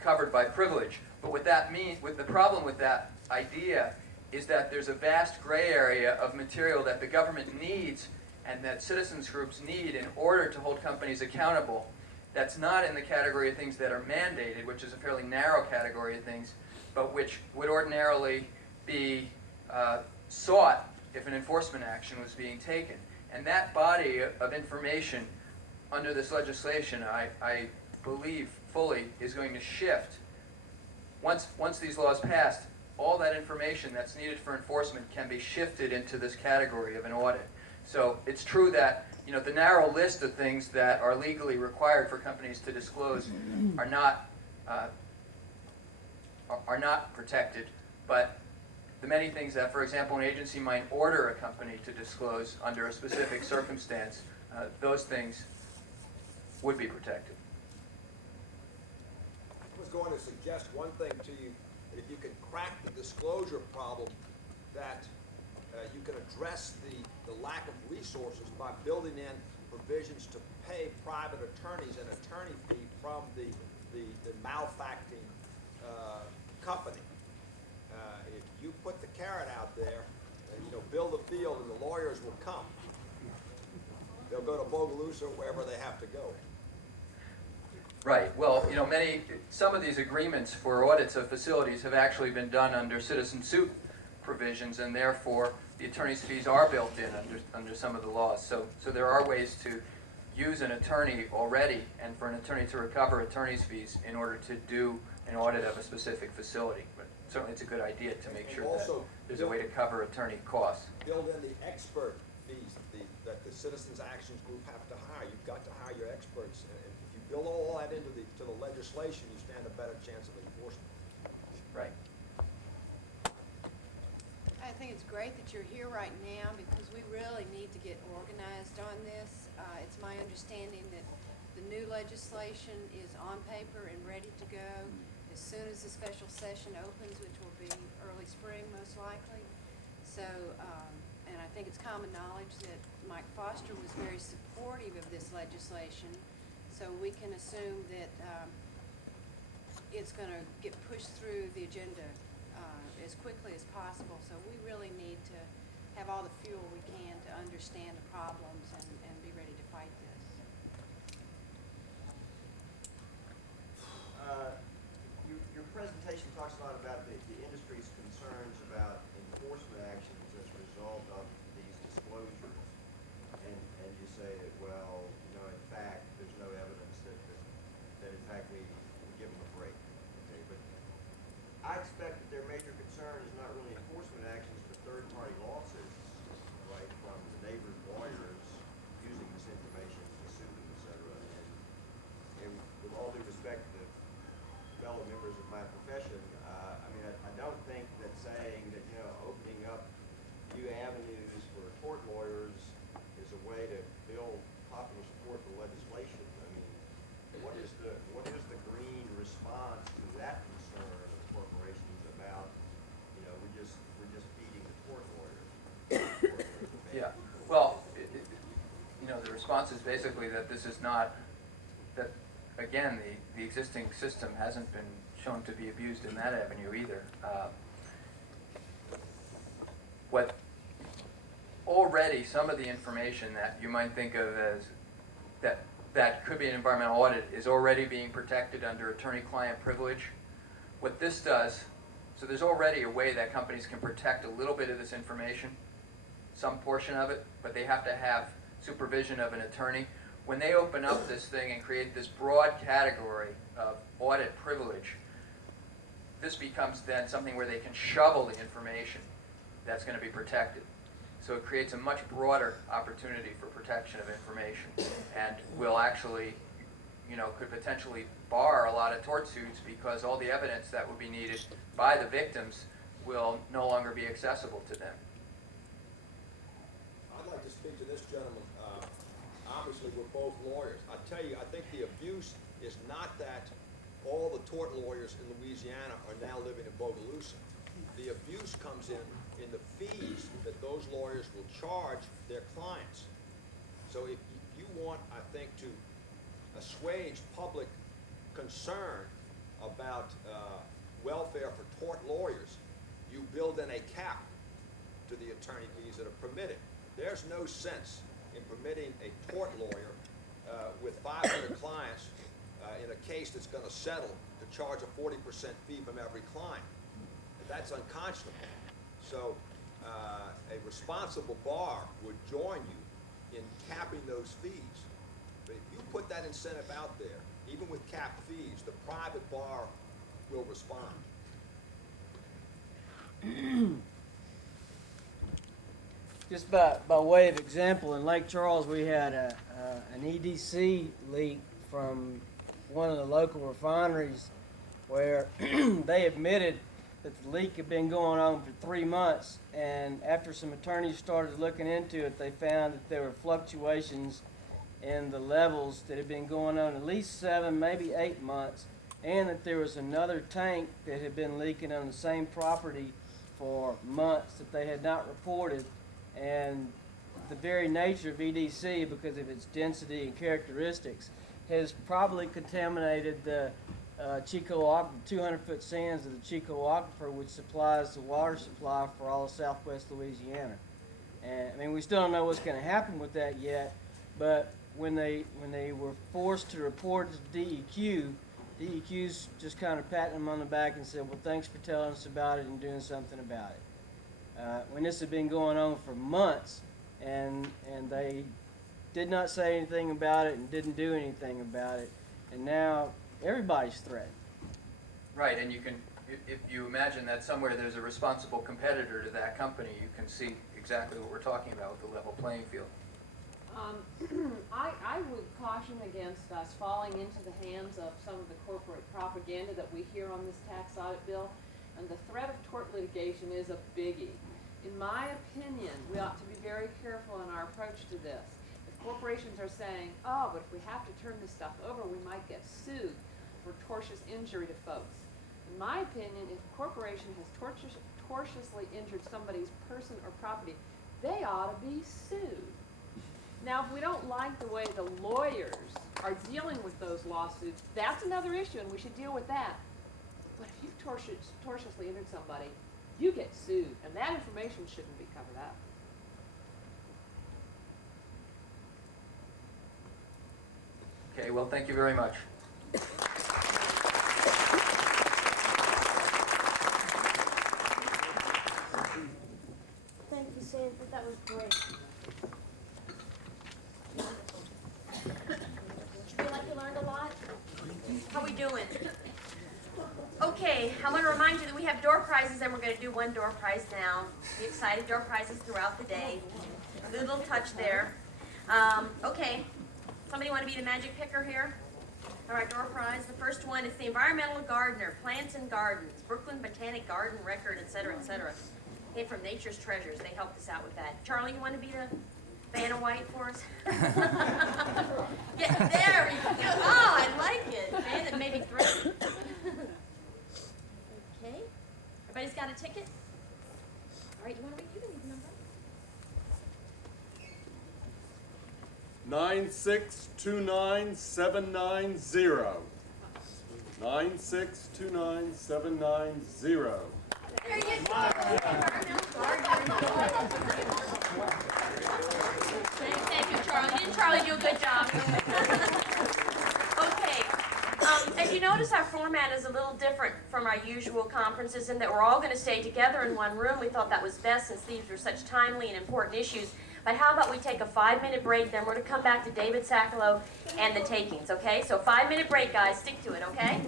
covered by privilege. But what that means, the problem with that idea is that there's a vast gray area of material that the government needs and that citizens groups need in order to hold companies accountable. That's not in the category of things that are mandated, which is a fairly narrow category of things, but which would ordinarily be sought if an enforcement action was being taken. And that body of information under this legislation, I believe fully, is going to shift. Once these laws passed, all that information that's needed for enforcement can be shifted into this category of an audit. So it's true that the narrow list of things that are legally required for companies to disclose are not protected, but the many things that, for example, an agency might order a company to disclose under a specific circumstance, those things would be protected. I was going to suggest one thing to you, that if you can crack the disclosure problem, that you can address the lack of resources by building in provisions to pay private attorneys an attorney fee from the malfacting company. If you put the carrot out there, and build a field and the lawyers will come. They'll go to Bogalusa or wherever they have to go. Right. Well, some of these agreements for audits of facilities have actually been done under citizen suit provisions, and therefore the attorney's fees are built in under some of the laws. So there are ways to use an attorney already, and for an attorney to recover attorney's fees in order to do an audit of a specific facility. But certainly it's a good idea to make sure that there's a way to cover attorney costs. Build in the expert fees that the Citizens Actions Group have to hire. You've got to hire your experts. And if you build all that into the legislation, you stand a better chance of enforcement. Right. I think it's great that you're here right now because we really need to get organized on this. It's my understanding that the new legislation is on paper and ready to go as soon as the special session opens, which will be early spring most likely. So, and I think it's common knowledge that Mike Foster was very supportive of this legislation. So we can assume that it's going to get pushed through the agenda as quickly as possible. So we really need to have all the fuel we can to understand the problems and be ready to fight this. Your presentation talks a lot about the industry's concerns about enforcement actions as a result of these disclosures. And you say that, well, in fact, there's no evidence that in fact we give them a break. Okay, but I expect that their major concern is not really enforcement actions, but third-party lawsuits, right, from the neighbors' lawyers using this information to sue them, et cetera. And with all due respect to fellow members of my profession, I don't think that saying that, opening up new avenues for tort lawyers is a way to build popular support for legislation. What is the green response to that concern of corporations about, we're just feeding the tort lawyers? Yeah. Well, the response is basically that this is not, that again, the existing system hasn't been shown to be abused in that avenue either. What already some of the information that you might think of as that could be an environmental audit is already being protected under attorney-client privilege. What this does, so there's already a way that companies can protect a little bit of this information, some portion of it, but they have to have supervision of an attorney. When they open up this thing and create this broad category of audit privilege, this becomes then something where they can shovel the information that's going to be protected. So it creates a much broader opportunity for protection of information and will actually, could potentially bar a lot of tort suits because all the evidence that would be needed by the victims will no longer be accessible to them. I'd like to speak to this gentleman. Obviously, we're both lawyers. I tell you, I think the abuse is not that all the tort lawyers in Louisiana are now living in Bogalusa. The abuse comes in in the fees that those lawyers will charge their clients. So if you want, I think, to assuage public concern about welfare for tort lawyers, you build in a cap to the attorney fees that are permitted. There's no sense in permitting a tort lawyer with 500 clients in a case that's going to settle to charge a 40% fee from every client. That's unconscionable. So a responsible bar would join you in capping those fees. But if you put that incentive out there, even with capped fees, the private bar will respond. Just by way of example, in Lake Charles, we had an EDC leak from one of the local refineries where they admitted that the leak had been going on for 3 months, and after some attorneys started looking into it, they found that there were fluctuations in the levels that had been going on at least 7, maybe 8 months, and that there was another tank that had been leaking on the same property for months that they had not reported. And the very nature of EDC, because of its density and characteristics, has probably contaminated the Chico Aquifer, 200-foot sands of the Chico Aquifer, which supplies the water supply for all of southwest Louisiana. And I mean, we still don't know what's going to happen with that yet, but when they were forced to report to DEQ's just kind of patting them on the back and said, well, thanks for telling us about it and doing something about it. When this had been going on for months, and they did not say anything about it and didn't do anything about it, and now everybody's threatened. Right, and you can, if you imagine that somewhere there's a responsible competitor to that company, you can see exactly what we're talking about with the level playing field. I would caution against us falling into the hands of some of the corporate propaganda that we hear on this tax audit bill, and the threat of tort litigation is a biggie. In my opinion, we ought to be very careful in our approach to this. If corporations are saying, oh, but if we have to turn this stuff over, we might get sued for tortious injury to folks. In my opinion, if a corporation has tortiously injured somebody's person or property, they ought to be sued. Now, if we don't like the way the lawyers are dealing with those lawsuits, that's another issue, and we should deal with that. But if you've tortiously injured somebody, you get sued, and that information shouldn't be covered up. Okay, well, thank you very much. Thank you, Sanford. That was great. Did you feel like you learned a lot? How we doing? Okay, I want to remind you that we have door prizes, and we're going to do one door prize now. Be excited, door prizes throughout the day. A little touch there. Okay, somebody want to be the magic picker here? All right, door prize. The first one is the Environmental Gardener, Plants and Gardens, Brooklyn Botanic Garden Record, etc., etc. Came from Nature's Treasures. They helped us out with that. Charlie, you want to be the Vanna White for us? Yeah, there you go. Oh, I like it. Man, that made me thrilled. Okay. Everybody's got a ticket? All right, you want to read the number? 9629790. 9629790. There you go. Thank you, Charlie. Didn't Charlie do a good job? Okay. As you notice, our format is a little different from our usual conferences in that we're all going to stay together in one room. We thought that was best since these were such timely and important issues. But how about we take a 5-minute break, then we're going to come back to David Sacolo and the takings, okay? So 5-minute break, guys. Stick to it, okay?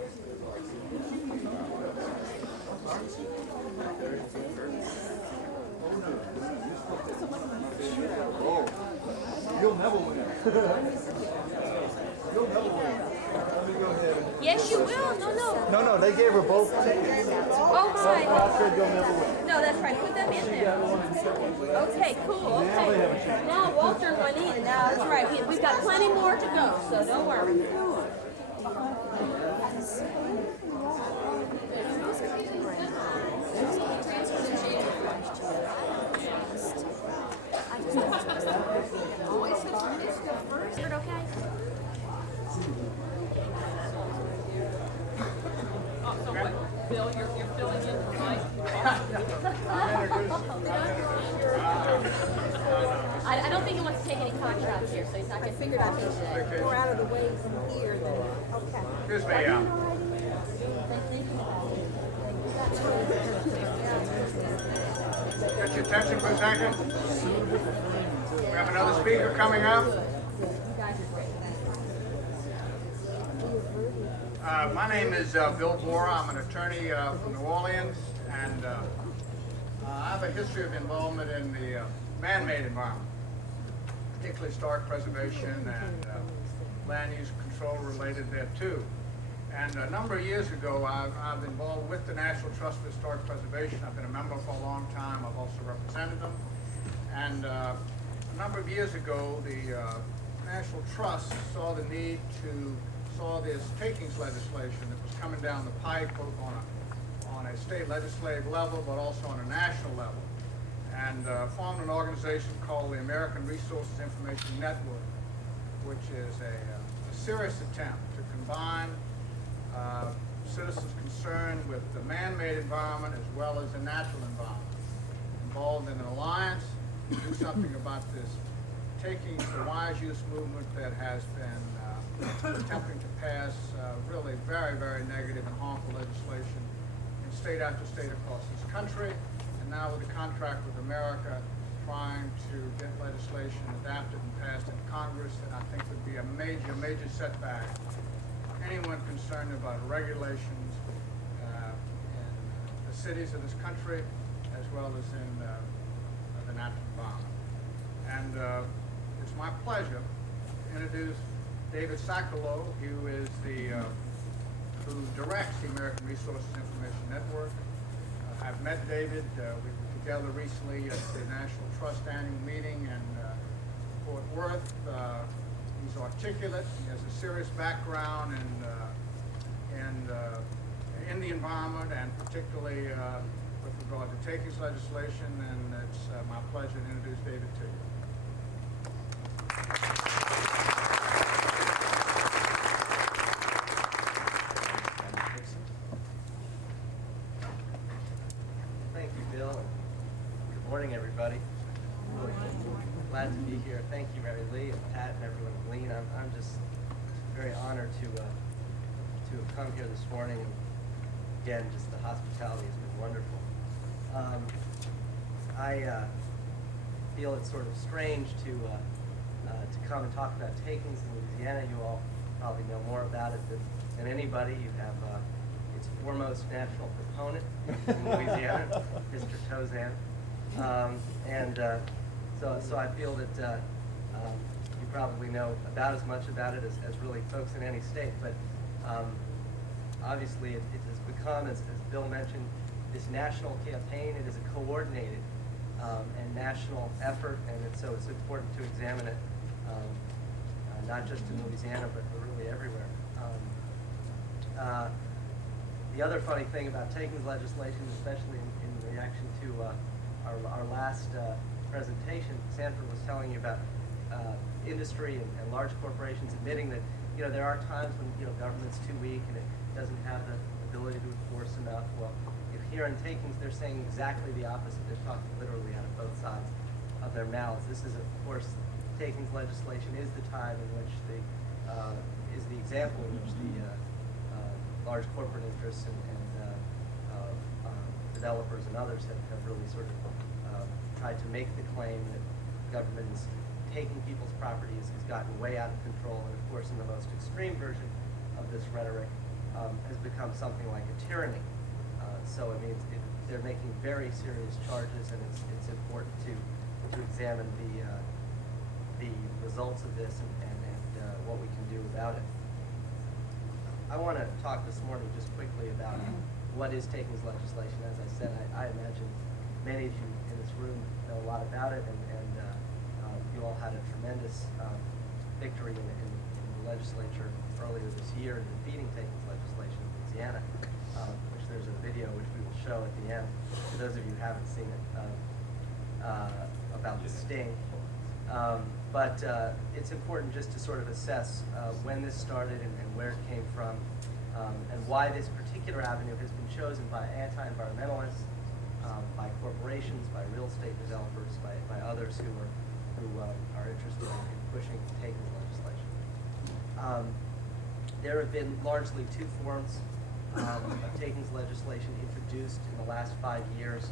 You'll never win. You'll never win. Let me go ahead. Yes, you will. No. No, they gave her both tickets. Oh, So right. I said you'll never win. No, that's right. Put them in there. Okay, cool. Okay. Now Walter went in. Now that's right. We've got plenty more to go, so don't worry. Is it okay? Oh, so what, Bill, you're filling in for Mike? I don't think he wants to take any contracts here, so he's not going to figure out today. More out of the way from here than, okay. Excuse me, get your attention for a second. We have another speaker coming up. My name is Bill Bora. I'm an attorney from New Orleans, and I have a history of involvement in the man-made environment, particularly historic preservation and land use control related thereto. And a number of years ago, I've been involved with the National Trust for Historic Preservation. I've been a member for a long time. I've also represented them. And a number of years ago, the National Trust saw this takings legislation that was coming down the pike, both on a state legislative level, but also on a national level, and formed an organization called the American Resources Information Network, which is a serious attempt to combine citizens concerned with the man-made environment as well as the natural environment, involved in an alliance to do something about this takings the wise use movement that has been attempting to pass really very, very negative and harmful legislation in state after state across this country, and now with a contract with America trying to get legislation adapted and passed in Congress that I think would be a major, major setback anyone concerned about regulations in the cities of this country as well as in the natural environment. And it's my pleasure to introduce David Sacolo, who is who directs the American Resources Information Network. I've met David. We were together recently at the National Trust annual meeting in Fort Worth. He's articulate. He has a serious background in the environment, and particularly with regard to takings legislation. And it's my pleasure to introduce David to you. Thank you, Bill. Good morning, everybody. Glad to be here. Thank you, Mary Lee and Pat and everyone at Glean. I'm just very honored to have come here this morning. And again, just the hospitality has been wonderful. I feel it's sort of strange to come and talk about takings in Louisiana. You all probably know more about it than anybody. You have its foremost national proponent in Louisiana, Mr. Tozan. So I feel that you probably know about as much about it as really folks in any state. But obviously it has become, as Bill mentioned, this national campaign. It is a coordinated and national effort, and so it's important to examine it not just in Louisiana, but really everywhere. The other funny thing about takings legislation, especially in reaction to our last presentation, Sanford was telling you about industry and large corporations admitting that there are times when government's too weak and it doesn't have the ability to enforce enough. Well, here in takings, they're saying exactly the opposite. They're talking literally out of both sides of their mouths. This is, of course, takings legislation is the time in which is the example in which the large corporate interests and developers and others have really sort of tried to make the claim that government is taking people's property has gotten way out of control, and of course in the most extreme version of this rhetoric has become something like a tyranny. So I mean, they're making very serious charges, and it's important to examine the results of this and what we can do about it. I want to talk this morning just quickly about what is takings legislation. As I said, I imagine many of you in this room know a lot about it, and you all had a tremendous victory in the legislature earlier this year in defeating takings legislation in Louisiana, which there's a video which we will show at the end for those of you who haven't seen it. about the sting. But it's important just to sort of assess when this started and where it came from, and why this particular avenue has been chosen by anti-environmentalists, by corporations, by real estate developers, by others who are interested in pushing takings legislation. There have been largely two forms of takings legislation introduced in the last 5 years,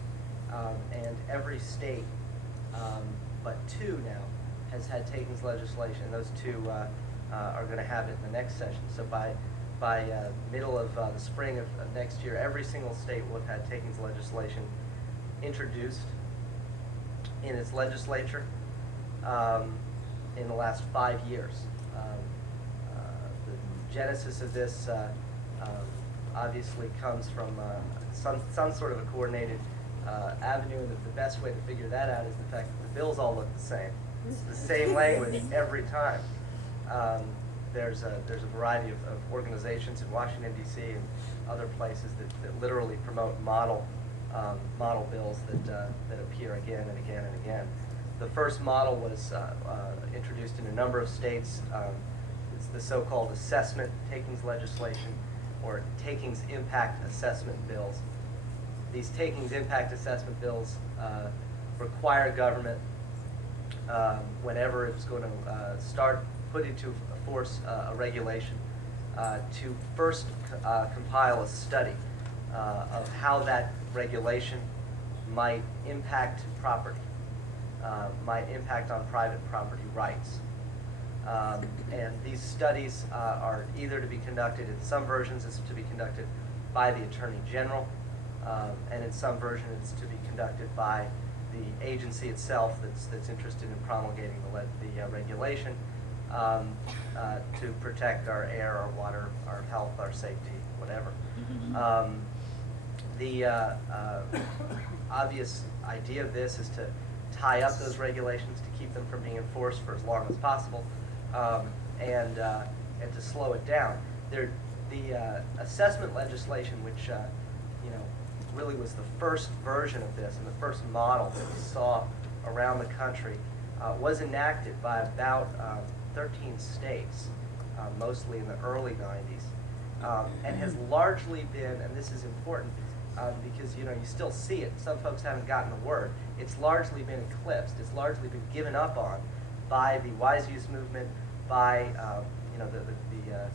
and every state, but two now, has had takings legislation. Those two are going to have it in the next session. So by middle of the spring of next year, every single state will have had takings legislation introduced in its legislature in the last 5 years. The genesis of this obviously comes from some sort of a coordinated avenue, and the best way to figure that out is the fact that the bills all look the same. It's the same language every time. There's a variety of organizations in Washington, D.C. and other places that literally promote model bills that appear again and again and again. The first model was introduced in a number of states. It's the so-called assessment takings legislation, or takings impact assessment bills. These takings impact assessment bills require government, whenever it's going to start put into force a regulation, to first compile a study of how that regulation might impact property, might impact on private property rights. And these studies are either to be conducted, in some versions it's to be conducted by the Attorney General, and in some versions it's to be conducted by the agency itself that's interested in promulgating the regulation to protect our air, our water, our health, our safety, whatever. The obvious idea of this is to tie up those regulations, to keep them from being enforced for as long as possible, and to slow it down. The assessment legislation, which really was the first version of this and the first model that we saw around the country, was enacted by about 13 states, mostly in the early 90s, and has largely been, and this is important because you still see it, some folks haven't gotten the word, it's largely been eclipsed, it's largely been given up on by the wise use movement, by the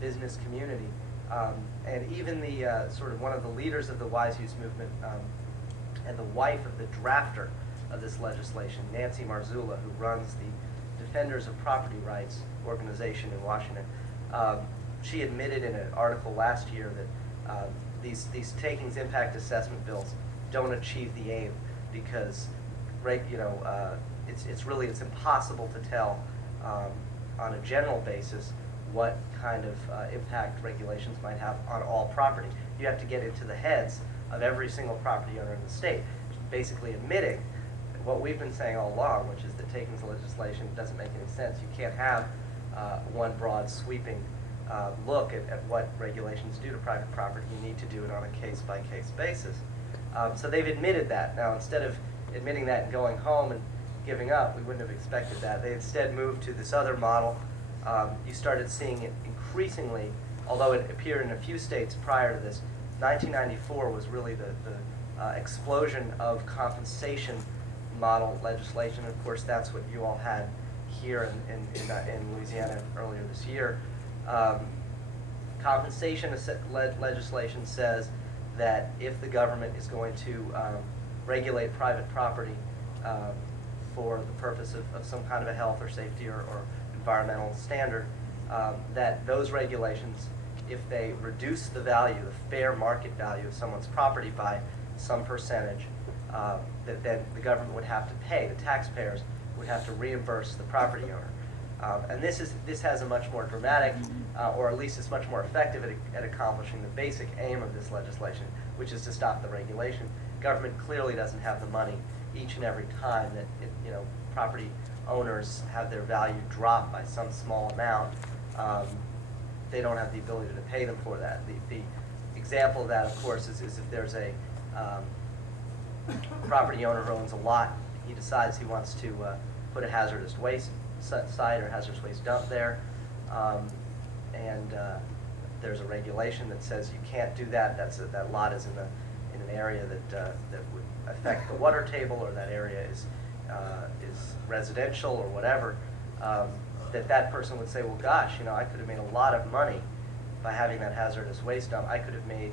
business community. And even the sort of one of the leaders of the wise use movement and the wife of the drafter of this legislation, Nancy Marzullo, who runs the Defenders of Property Rights organization in Washington, she admitted in an article last year that these takings impact assessment bills don't achieve the aim because, it's impossible to tell on a general basis what kind of impact regulations might have on all property. You have to get into the heads of every single property owner in the state, basically admitting what we've been saying all along, which is that takings legislation doesn't make any sense. You can't have one broad sweeping look at what regulations do to private property. You need to do it on a case-by-case basis. So they've admitted that. Now, instead of admitting that and going home and giving up, we wouldn't have expected that. They instead moved to this other model. You started seeing it increasingly, although it appeared in a few states prior to this. 1994 was really the explosion of compensation model legislation. Of course, that's what you all had here in Louisiana earlier this year. Compensation legislation says that if the government is going to regulate private property for the purpose of some kind of a health or safety or environmental standard, that those regulations, if they reduce the value, the fair market value of someone's property by some percentage, that then the government would have to pay, the taxpayers would have to reimburse the property owner. And this has a much more dramatic, or at least it's much more effective at accomplishing the basic aim of this legislation, which is to stop the regulation. Government clearly doesn't have the money each and every time that property owners have their value drop by some small amount. They don't have the ability to pay them for that. The example of that, of course, is if there's a property owner who owns a lot he decides he wants to put a hazardous waste site or hazardous waste dump there, and there's a regulation that says you can't do that. That lot is in an area that would affect the water table, or that area is residential or whatever. That person would say, well, gosh, I could have made a lot of money by having that hazardous waste dump. I could have made,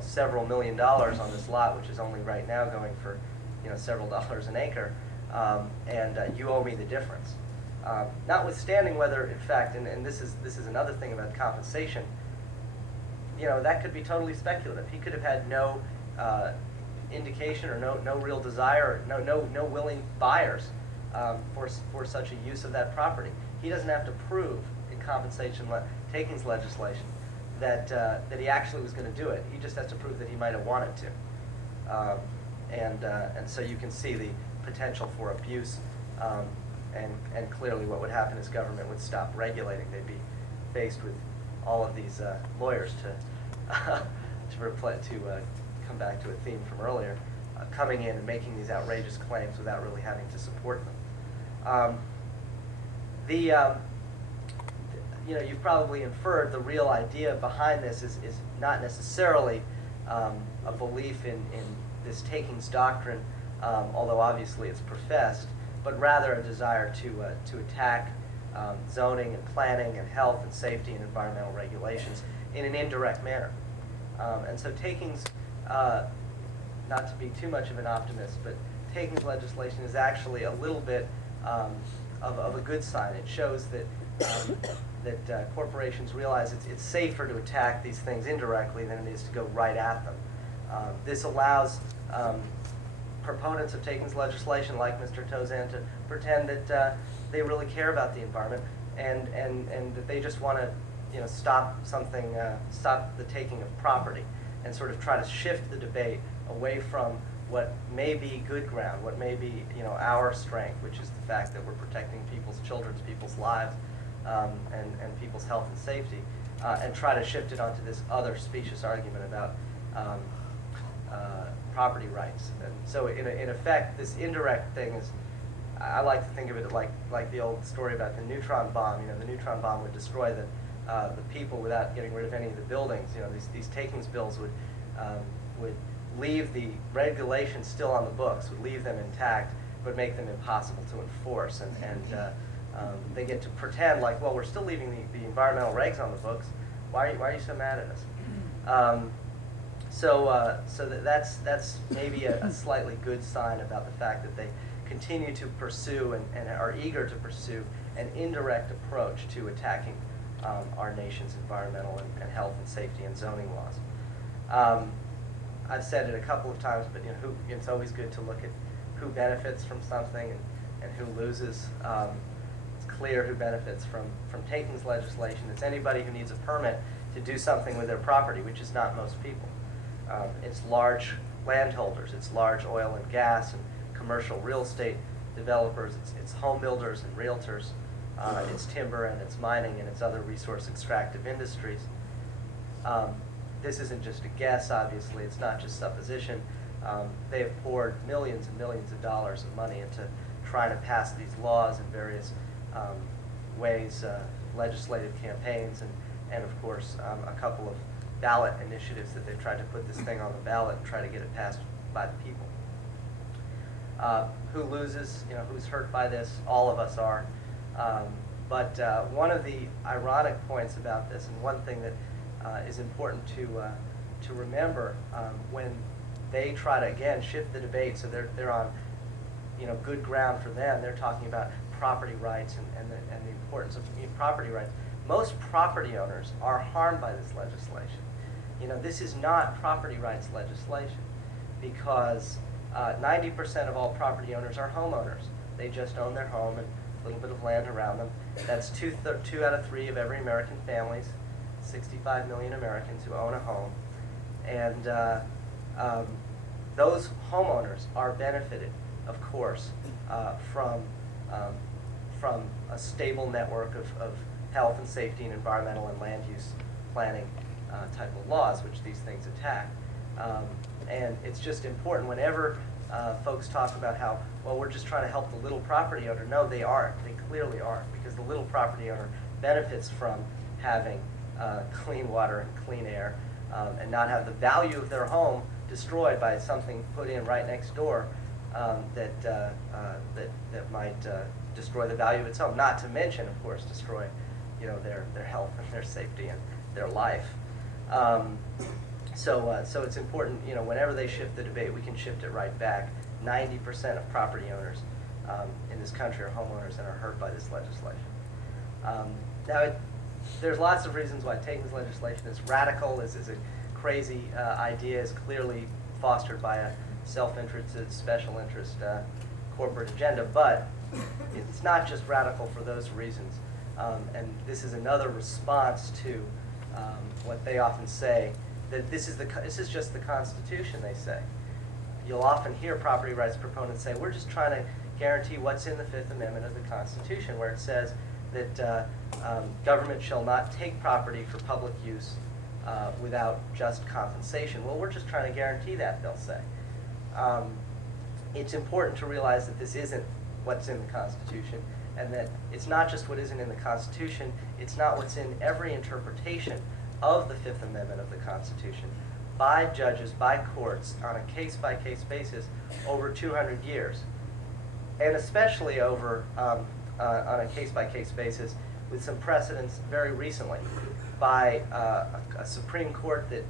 several $1 million on this lot, which is only right now going for, several dollars an acre, and you owe me the difference. Notwithstanding whether, in fact, and this is another thing about compensation, that could be totally speculative. He could have had no indication or no real desire, no willing buyers for such a use of that property. He doesn't have to prove in compensation takings legislation that he actually was going to do it. He just has to prove that he might have wanted to, and so you can see the potential for abuse. And clearly, what would happen is government would stop regulating. They'd be faced with all of these lawyers to come back to a theme from earlier, coming in and making these outrageous claims without really having to support them. You've probably inferred the real idea behind this is not necessarily a belief in this takings doctrine, although obviously it's professed, but rather a desire to attack zoning and planning and health and safety and environmental regulations in an indirect manner. And so takings, not to be too much of an optimist, but takings legislation is actually a little bit of a good sign. It shows that corporations realize it's safer to attack these things indirectly than it is to go right at them. This allows proponents of takings legislation like Mr. Tozan to pretend that they really care about the environment and that they just want to stop the taking of property, and sort of try to shift the debate away from what may be good ground, what may be our strength, which is the fact that we're protecting people's lives, and people's health and safety, and try to shift it onto this other specious argument about property rights. And so in effect, this indirect thing is, I like to think of it like the old story about the neutron bomb. The neutron bomb would destroy the people without getting rid of any of the buildings. These takings bills would leave the regulations still on the books, would leave them intact, but make them impossible to enforce. And they get to pretend like, well, we're still leaving the environmental regs on the books. Why are you so mad at us? So that's maybe a slightly good sign about the fact that they continue to pursue and are eager to pursue an indirect approach to attacking our nation's environmental and health and safety and zoning laws. I've said it a couple of times, but it's always good to look at who benefits from something and who loses. It's clear who benefits from takings legislation. It's anybody who needs a permit to do something with their property, which is not most people. It's large landholders, it's large oil and gas and commercial real estate developers, it's home builders and realtors, it's timber and it's mining and it's other resource extractive industries. This isn't just a guess, obviously, it's not just supposition. They have poured millions and millions of dollars of money into trying to pass these laws in various ways, legislative campaigns, and of course, a couple of ballot initiatives that they've tried to put this thing on the ballot and try to get it passed by the people. Who loses? Who's hurt by this? All of us are. But one of the ironic points about this, and one thing that is important to remember when they try to again shift the debate, so they're on good ground for them. They're talking about property rights and the importance of property rights. Most property owners are harmed by this legislation. This is not property rights legislation because 90% of all property owners are homeowners. They just own their home and a little bit of land around them. That's 2 out of 3 of every American families, 65 million Americans who own a home. And those homeowners are benefited, of course, from a stable network of health and safety and environmental and land use planning type of laws, which these things attack. And it's just important whenever folks talk about how, well, we're just trying to help the little property owner. No, they aren't. They clearly aren't, because the little property owner benefits from having clean water and clean air, and not have the value of their home destroyed by something put in right next door that might destroy the value of its home. Not to mention, of course, destroy, their health and their safety and their life. So it's important, whenever they shift the debate, we can shift it right back. 90% of property owners in this country are homeowners and are hurt by this legislation. There's lots of reasons why taking this legislation is radical, is a crazy idea, is clearly fostered by a self-interested, special interest corporate agenda, but it's not just radical for those reasons. And this is another response to what they often say, that this is just the Constitution, they say. You'll often hear property rights proponents say, we're just trying to guarantee what's in the Fifth Amendment of the Constitution, where it says that government shall not take property for public use without just compensation. Well, we're just trying to guarantee that, they'll say. It's important to realize that this isn't what's in the Constitution, and that it's not just what isn't in the Constitution, it's not what's in every interpretation of the Fifth Amendment of the Constitution by judges, by courts, on a case-by-case basis over 200 years. And especially over, on a case-by-case basis, with some precedents very recently by a Supreme Court that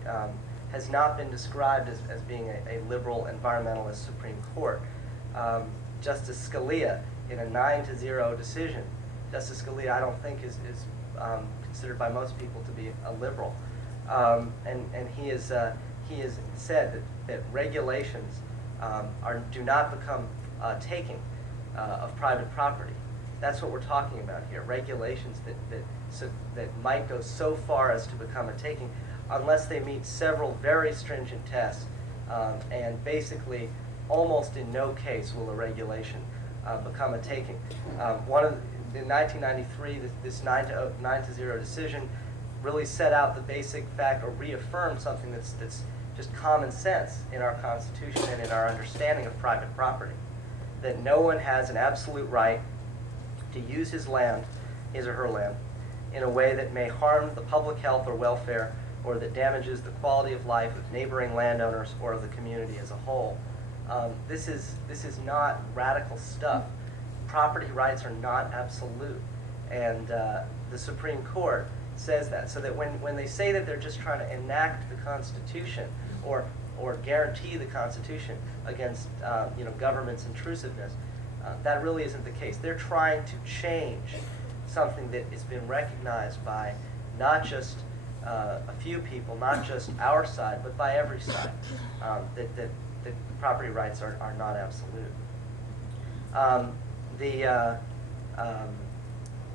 has not been described as being a liberal environmentalist Supreme Court. Justice Scalia, in a 9-0 decision, Justice Scalia, I don't think is considered by most people to be a liberal, and he has said that regulations do not become taking of private property. That's what we're talking about here. Regulations that might go so far as to become a taking, unless they meet several very stringent tests, and basically, almost in no case will a regulation become a taking. In 1993, this 9-0 decision really set out the basic fact, or reaffirmed something that's just common sense in our Constitution and in our understanding of private property, that no one has an absolute right to use his land, his or her land, in a way that may harm the public health or welfare, or that damages the quality of life of neighboring landowners or of the community as a whole. This is not radical stuff. Property rights are not absolute, and the Supreme Court says that. So that when they say that they're just trying to enact the Constitution or guarantee the Constitution against government's intrusiveness, that really isn't the case. They're trying to change something that has been recognized by not just a few people, not just our side, but by every side, that property rights are not absolute. The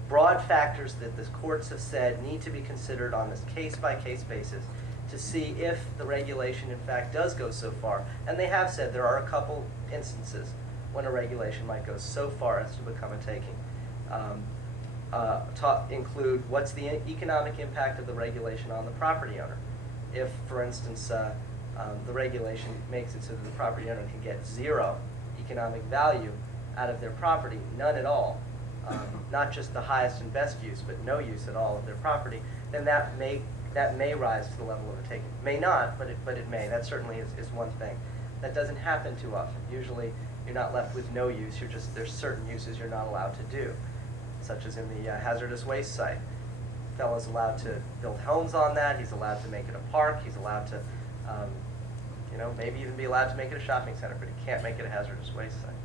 broad factors that the courts have said need to be considered on this case-by-case basis to see if the regulation, in fact, does go so far. And they have said there are a couple instances when a regulation might go so far as to become a taking. Include what's the economic impact of the regulation on the property owner. If, for instance, the regulation makes it so that the property owner can get zero economic value out of their property, none at all, not just the highest and best use, but no use at all of their property, then that may rise to the level of a taking. May not, but it may. That certainly is one thing. That doesn't happen too often. Usually you're not left with no use. There's certain uses you're not allowed to do, such as in the hazardous waste site. The fellow's allowed to build homes on that. He's allowed to make it a park. He's allowed to, maybe even be allowed to make it a shopping center, but he can't make it a hazardous waste site.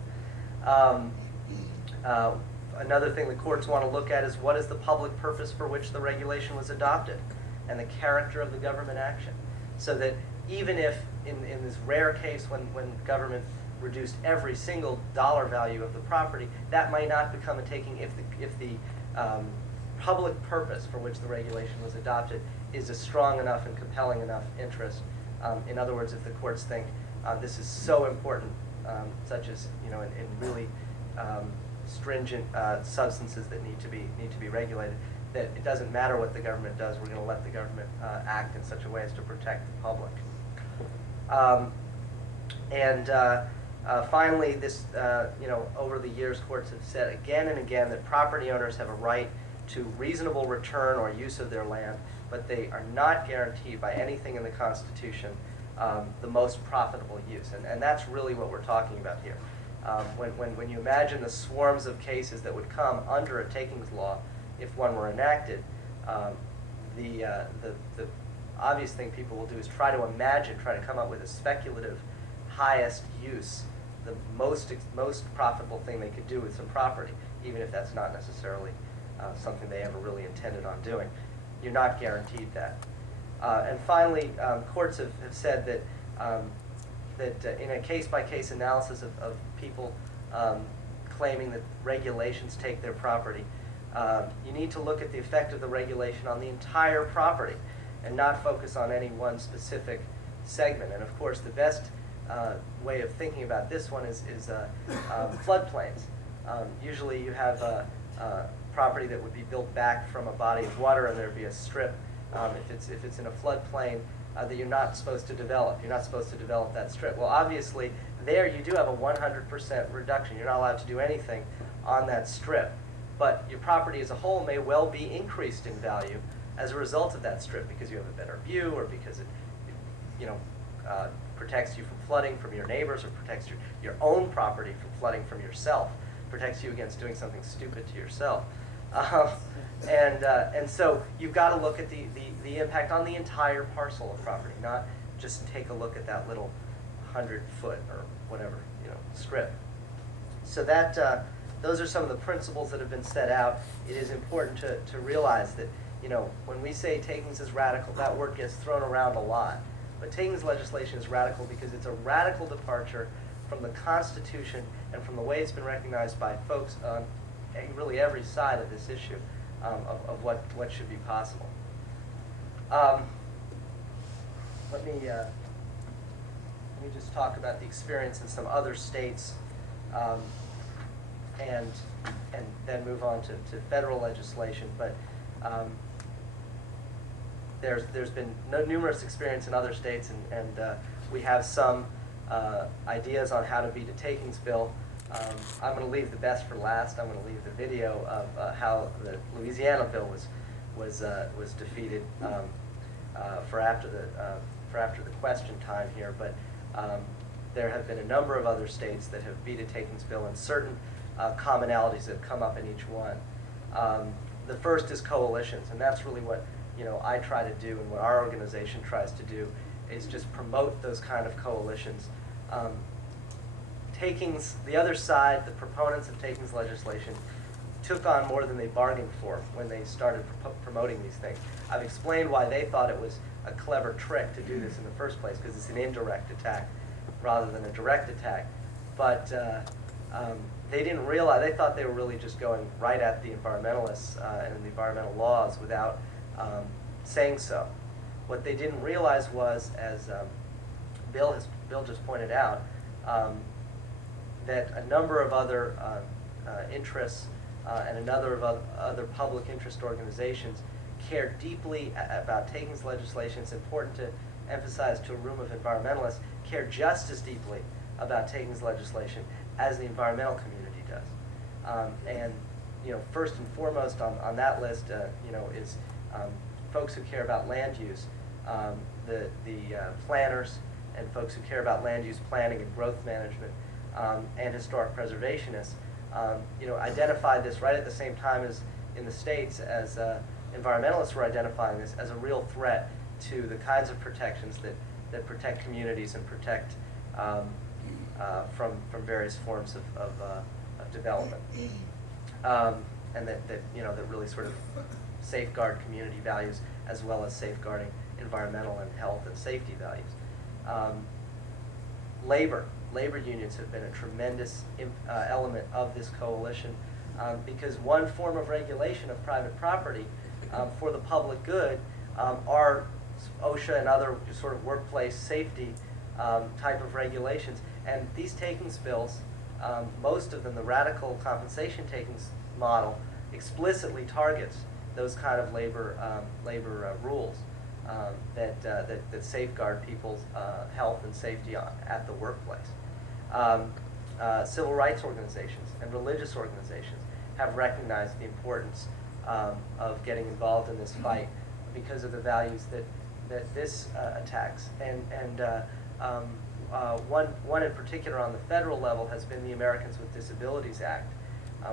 Another thing the courts want to look at is what is the public purpose for which the regulation was adopted, and the character of the government action. So that even if, in this rare case when government reduced every single dollar value of the property, that might not become a taking if the public purpose for which the regulation was adopted is a strong enough and compelling enough interest. In other words, if the courts think this is so important, such as in really stringent substances that need to be regulated, that it doesn't matter what the government does. We're going to let the government act in such a way as to protect the public. Finally, this, over the years, courts have said again and again that property owners have a right to reasonable return or use of their land, but they are not guaranteed by anything in the Constitution the most profitable use. And that's really what we're talking about here. When you imagine the swarms of cases that would come under a takings law if one were enacted, the obvious thing people will do is try to come up with a speculative highest use, the most profitable thing they could do with some property, even if that's not necessarily something they ever really intended on doing. You're not guaranteed that. And finally, courts have said that in a case-by-case analysis of people claiming that regulations take their property, you need to look at the effect of the regulation on the entire property and not focus on any one specific segment. And of course, the best way of thinking about this one is floodplains. Usually you have property that would be built back from a body of water, and there'd be a strip. If it's in a floodplain that you're not supposed to develop. You're not supposed to develop that strip. Well, obviously, there you do have a 100% reduction. You're not allowed to do anything on that strip. But your property as a whole may well be increased in value as a result of that strip because you have a better view, or because it protects you from flooding from your neighbors, or protects your own property from flooding from yourself, protects you against doing something stupid to yourself. And so you've got to look at the impact on the entire parcel of property, not just take a look at that little 100-foot or whatever strip. So that those are some of the principles that have been set out. It is important to realize that when we say takings is radical, that word gets thrown around a lot. But takings legislation is radical because it's a radical departure from the Constitution and from the way it's been recognized by folks on really every side of this issue of what should be possible. Let me just talk about the experience in some other states, and then move on to federal legislation. But there's been numerous experience in other states, and we have some ideas on how to beat a takings bill. I'm going to leave the best for last. I'm going to leave the video of how the Louisiana bill was defeated for after the question time here. But there have been a number of other states that have beat a takings bill, and certain commonalities that have come up in each one. The first is coalitions, and that's really what I try to do, and what our organization tries to do, is just promote those kind of coalitions. Takings, the other side, the proponents of takings legislation, took on more than they bargained for when they started promoting these things. I've explained why they thought it was a clever trick to do this in the first place, because it's an indirect attack rather than a direct attack. But they didn't realize, they thought they were really just going right at the environmentalists and the environmental laws without saying so. What they didn't realize was, as Bill just pointed out, that a number of other interests and another of other public interest organizations care deeply about takings legislation. It's important to emphasize to a room of environmentalists, care just as deeply about takings legislation as the environmental community does. And first and foremost on that list, is folks who care about land use, the planners and folks who care about land use planning and growth management, and historic preservationists, identified this right at the same time as in the States as environmentalists were identifying this as a real threat to the kinds of protections that protect communities and protect from various forms of development, and that really sort of safeguard community values as well as safeguarding environmental and health and safety values. Labor unions have been a tremendous element of this coalition, because one form of regulation of private property for the public good are OSHA and other sort of workplace safety type of regulations. And these takings bills, most of them, the radical compensation takings model, explicitly targets those kind of labor rules that safeguard people's health and safety at the workplace. civil rights organizations and religious organizations have recognized the importance of getting involved in this fight because of the values that this attacks. One in particular on the federal level has been the Americans with Disabilities Act,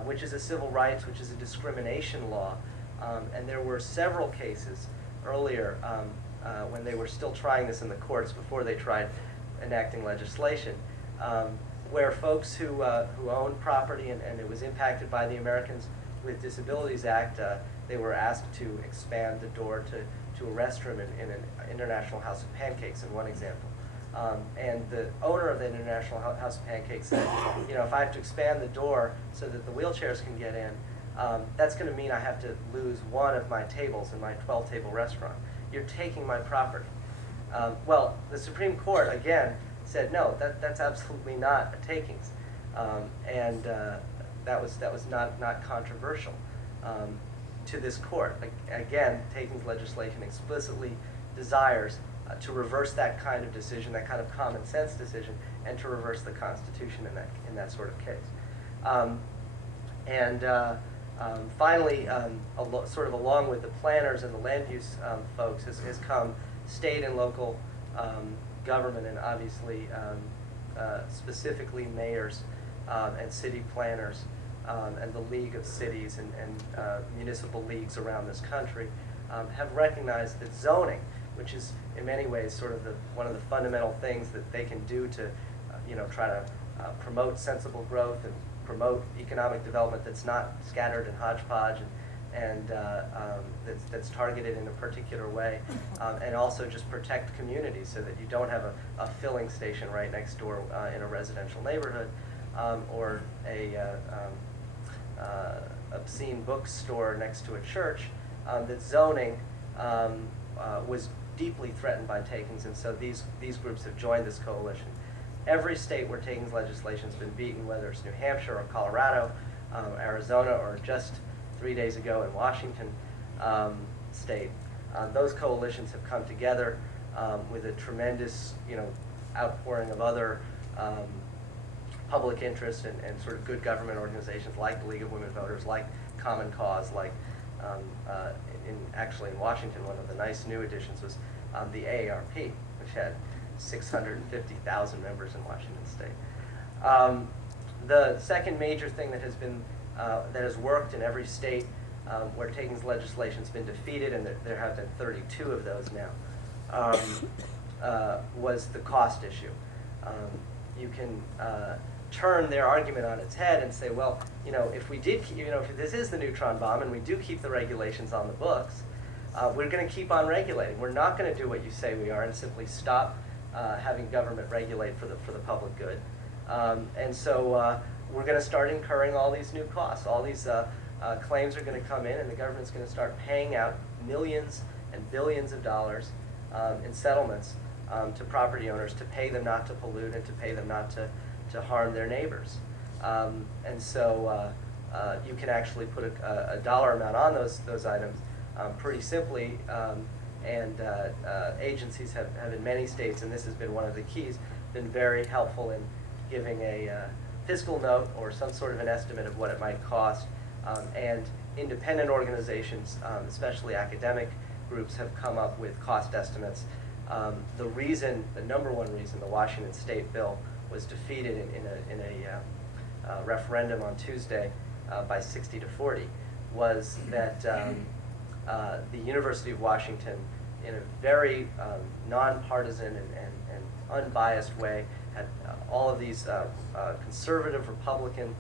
which is a civil rights, which is a discrimination law. And there were several cases earlier when they were still trying this in the courts before they tried enacting legislation, where folks who owned property and it was impacted by the Americans with Disabilities Act, they were asked to expand the door to a restroom in an International House of Pancakes, in one example. And the owner of the International House of Pancakes said, you know, if I have to expand the door so that the wheelchairs can get in, that's going to mean I have to lose one of my tables in my 12-table restaurant. You're taking my property. Well, the Supreme Court, again, said, no, that's absolutely not a takings. That was not controversial to this court. Again, takings legislation explicitly desires to reverse that kind of decision, that kind of common sense decision, and to reverse the Constitution in that sort of case. Finally, sort of along with the planners and the land use folks, has come state and local government, and obviously specifically mayors and city planners and the League of Cities and municipal leagues around this country have recognized that zoning, which is in many ways sort of one of the fundamental things that they can do to try to promote sensible growth and promote economic development that's not scattered and hodgepodge and that's targeted in a particular way, and also just protect communities so that you don't have a filling station right next door in a residential neighborhood, or a obscene bookstore next to a church. That zoning was deeply threatened by takings, and so these groups have joined this coalition. Every state where takings legislation has been beaten, whether it's New Hampshire or Colorado, Arizona, or just 3 days ago in Washington state, those coalitions have come together with a tremendous, outpouring of other public interest and sort of good government organizations like the League of Women Voters, like Common Cause, like actually in Washington, one of the nice new additions was the AARP, which had 650,000 members in Washington state. The second major thing that has worked in every state where takings legislation has been defeated, and there have been 32 of those now, was the cost issue. You can turn their argument on its head and say, well, if we did, if this is the neutron bomb and we do keep the regulations on the books, we're going to keep on regulating. We're not going to do what you say we are and simply stop having government regulate for the public good. And so we're going to start incurring all these new costs. All these claims are going to come in, and the government's going to start paying out millions and billions of dollars in settlements to property owners to pay them not to pollute and to pay them not to harm their neighbors. And so you can actually put a dollar amount on those items pretty simply, and agencies have in many states, and this has been one of the keys, been very helpful in giving a fiscal note or some sort of an estimate of what it might cost. And independent organizations, especially academic groups, have come up with cost estimates. The number one reason the Washington State bill was defeated in a referendum on Tuesday by 60-40 was that the University of Washington, in a very nonpartisan and unbiased way, had all of these conservative Republican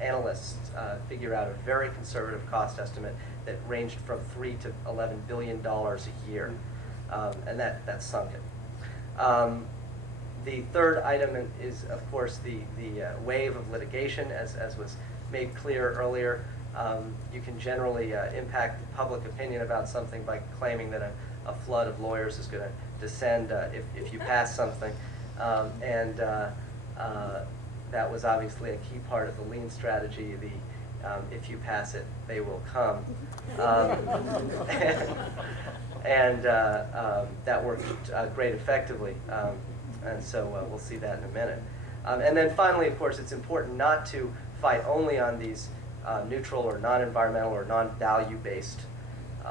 analysts figure out a very conservative cost estimate that ranged from $3 to $11 billion a year, and that sunk it. The third item is, of course, the wave of litigation, as was made clear earlier. You can generally impact public opinion about something by claiming that a flood of lawyers is going to descend if you pass something. That was obviously a key part of the lean strategy, if you pass it, they will come. And that worked great effectively. And so we'll see that in a minute. And then finally, of course, it's important not to fight only on these neutral or non-environmental or non-value-based,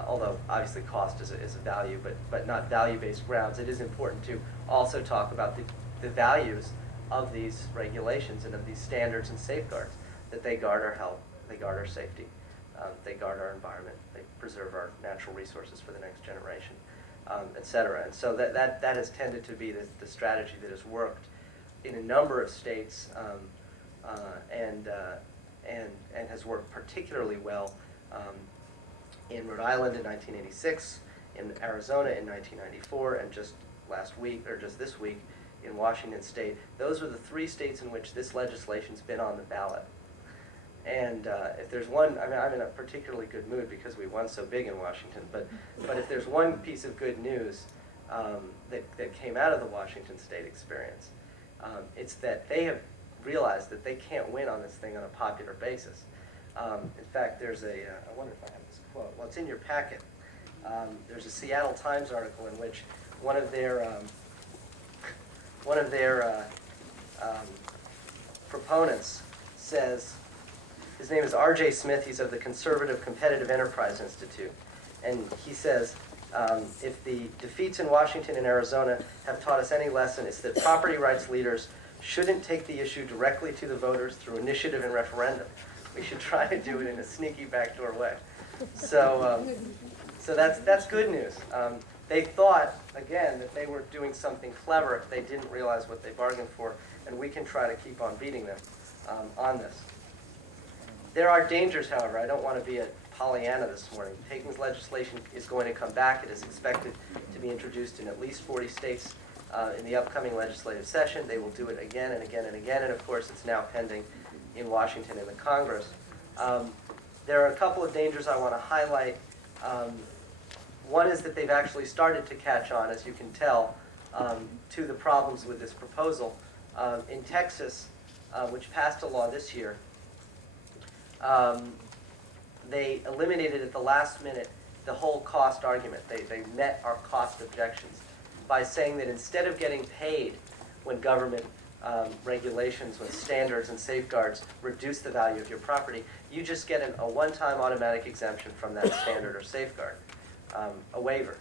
although obviously cost is a value, but not value-based grounds. It is important to also talk about the values of these regulations and of these standards and safeguards, that they guard our health, they guard our safety, they guard our environment, they preserve our natural resources for the next generation, et cetera. And so that has tended to be the strategy that has worked in a number of states and has worked particularly well in Rhode Island in 1986, in Arizona in 1994, and just last week, or just this week, in Washington State. Those are the 3 states in which this legislation's been on the ballot. And if there's one, I mean, I'm in a particularly good mood because we won so big in Washington, but if there's one piece of good news that came out of the Washington State experience, it's that they have realized that they can't win on this thing on a popular basis. In fact, there's I wonder if I have this quote. Well, it's in your packet. There's a Seattle Times article in which one of their proponents says, his name is R.J. Smith, he's of the Conservative Competitive Enterprise Institute, and he says, if the defeats in Washington and Arizona have taught us any lesson, it's that property rights leaders shouldn't take the issue directly to the voters through initiative and referendum. We should try to do it in a sneaky backdoor way. So that's good news. They thought, again, that they were doing something clever if they didn't realize what they bargained for, and we can try to keep on beating them on this. There are dangers, however. I don't want to be a Pollyanna this morning. Takings legislation is going to come back. It is expected to be introduced in at least 40 states in the upcoming legislative session. They will do it again and again and again, and of course it's now pending in Washington in the Congress. There are a couple of dangers I want to highlight. One is that they've actually started to catch on, as you can tell, to the problems with this proposal. In Texas, which passed a law this year, they eliminated at the last minute the whole cost argument. They met our cost objections by saying that instead of getting paid when government regulations, when standards and safeguards reduce the value of your property, you just get a one-time automatic exemption from that standard or safeguard, a waiver.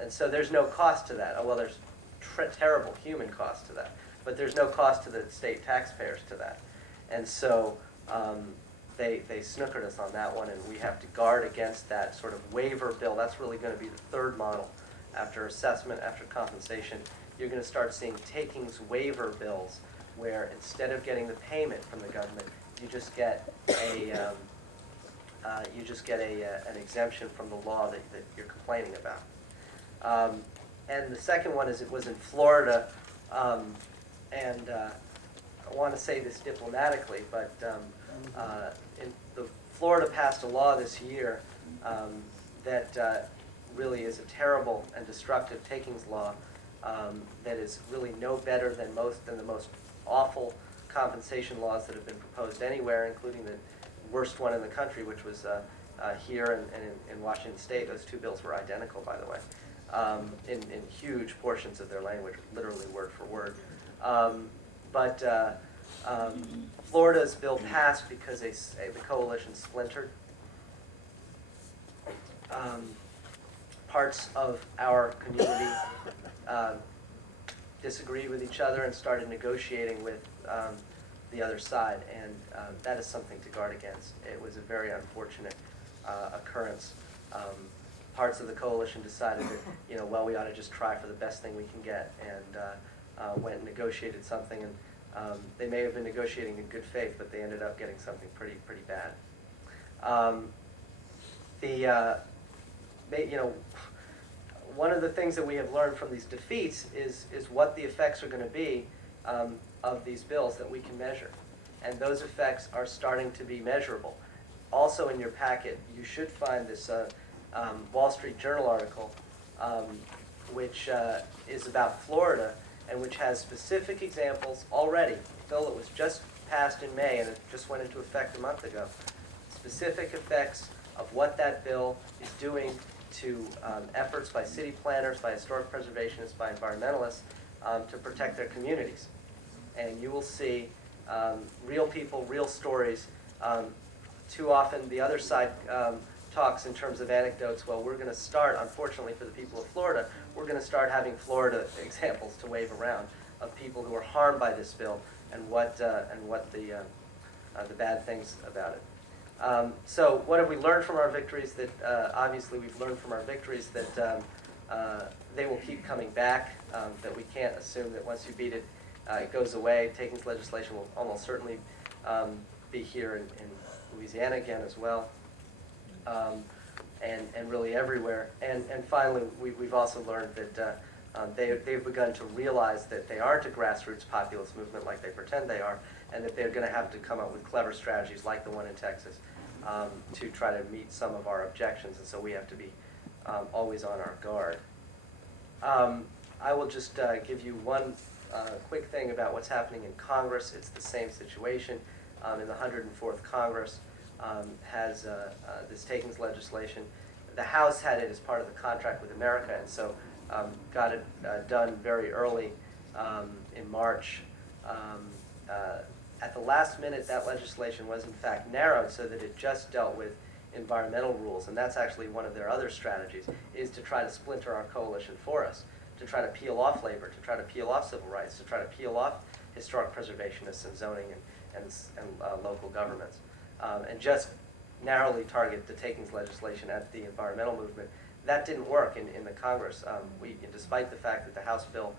And so there's no cost to that. Oh, well, there's terrible human cost to that, but there's no cost to the state taxpayers to that. And so they snookered us on that one, and we have to guard against that sort of waiver bill. That's really going to be the third model. After assessment, after compensation, you're going to start seeing takings waiver bills where instead of getting the payment from the government, you just get an exemption from the law that you're complaining about. And the second one is, it was in Florida, and I want to say this diplomatically, but Florida passed a law this year that really is a terrible and destructive takings law that is really no better than the most awful compensation laws that have been proposed anywhere, including the worst one in the country, which was here and in Washington State. Those 2 bills were identical, by the way, in huge portions of their language, literally word for word. But Florida's bill passed because the coalition splintered. Parts of our community disagreed with each other and started negotiating with the other side, and that is something to guard against. It was a very unfortunate occurrence. Parts of the coalition decided that, well, we ought to just try for the best thing we can get, and went and negotiated something, and they may have been negotiating in good faith, but they ended up getting something pretty bad. One of the things that we have learned from these defeats is what the effects are going to be of these bills that we can measure. And those effects are starting to be measurable. Also in your packet, you should find this Wall Street Journal article, which is about Florida, and which has specific examples already. A bill that was just passed in May, and it just went into effect a month ago. Specific effects of what that bill is doing to efforts by city planners, by historic preservationists, by environmentalists to protect their communities. And you will see real people, real stories. Too often the other side talks in terms of anecdotes. Well, we're going to start, unfortunately for the people of Florida, we're going to start having Florida examples to wave around of people who are harmed by this bill and what the bad things about it. So what have we learned from our victories? That obviously we've learned from our victories that they will keep coming back, that we can't assume that once you beat it, it goes away. Takings legislation will almost certainly be here in Louisiana again as well, and really everywhere. And finally, we've also learned that they've begun to realize that they aren't a grassroots populist movement like they pretend they are, and that they're going to have to come up with clever strategies like the one in Texas to try to meet some of our objections, and so we have to be always on our guard. I will just give you one quick thing about what's happening in Congress. It's the same situation. In the 104th Congress has this takings legislation. The House had it as part of the contract with America, and so got it done very early in March. At the last minute, that legislation was in fact narrowed so that it just dealt with environmental rules, and that's actually one of their other strategies, is to try to splinter our coalition for us, to try to peel off labor, to try to peel off civil rights, to try to peel off historic preservationists and zoning and local governments, and just narrowly target the takings legislation at the environmental movement. That didn't work in the Congress. Despite the fact that the House bill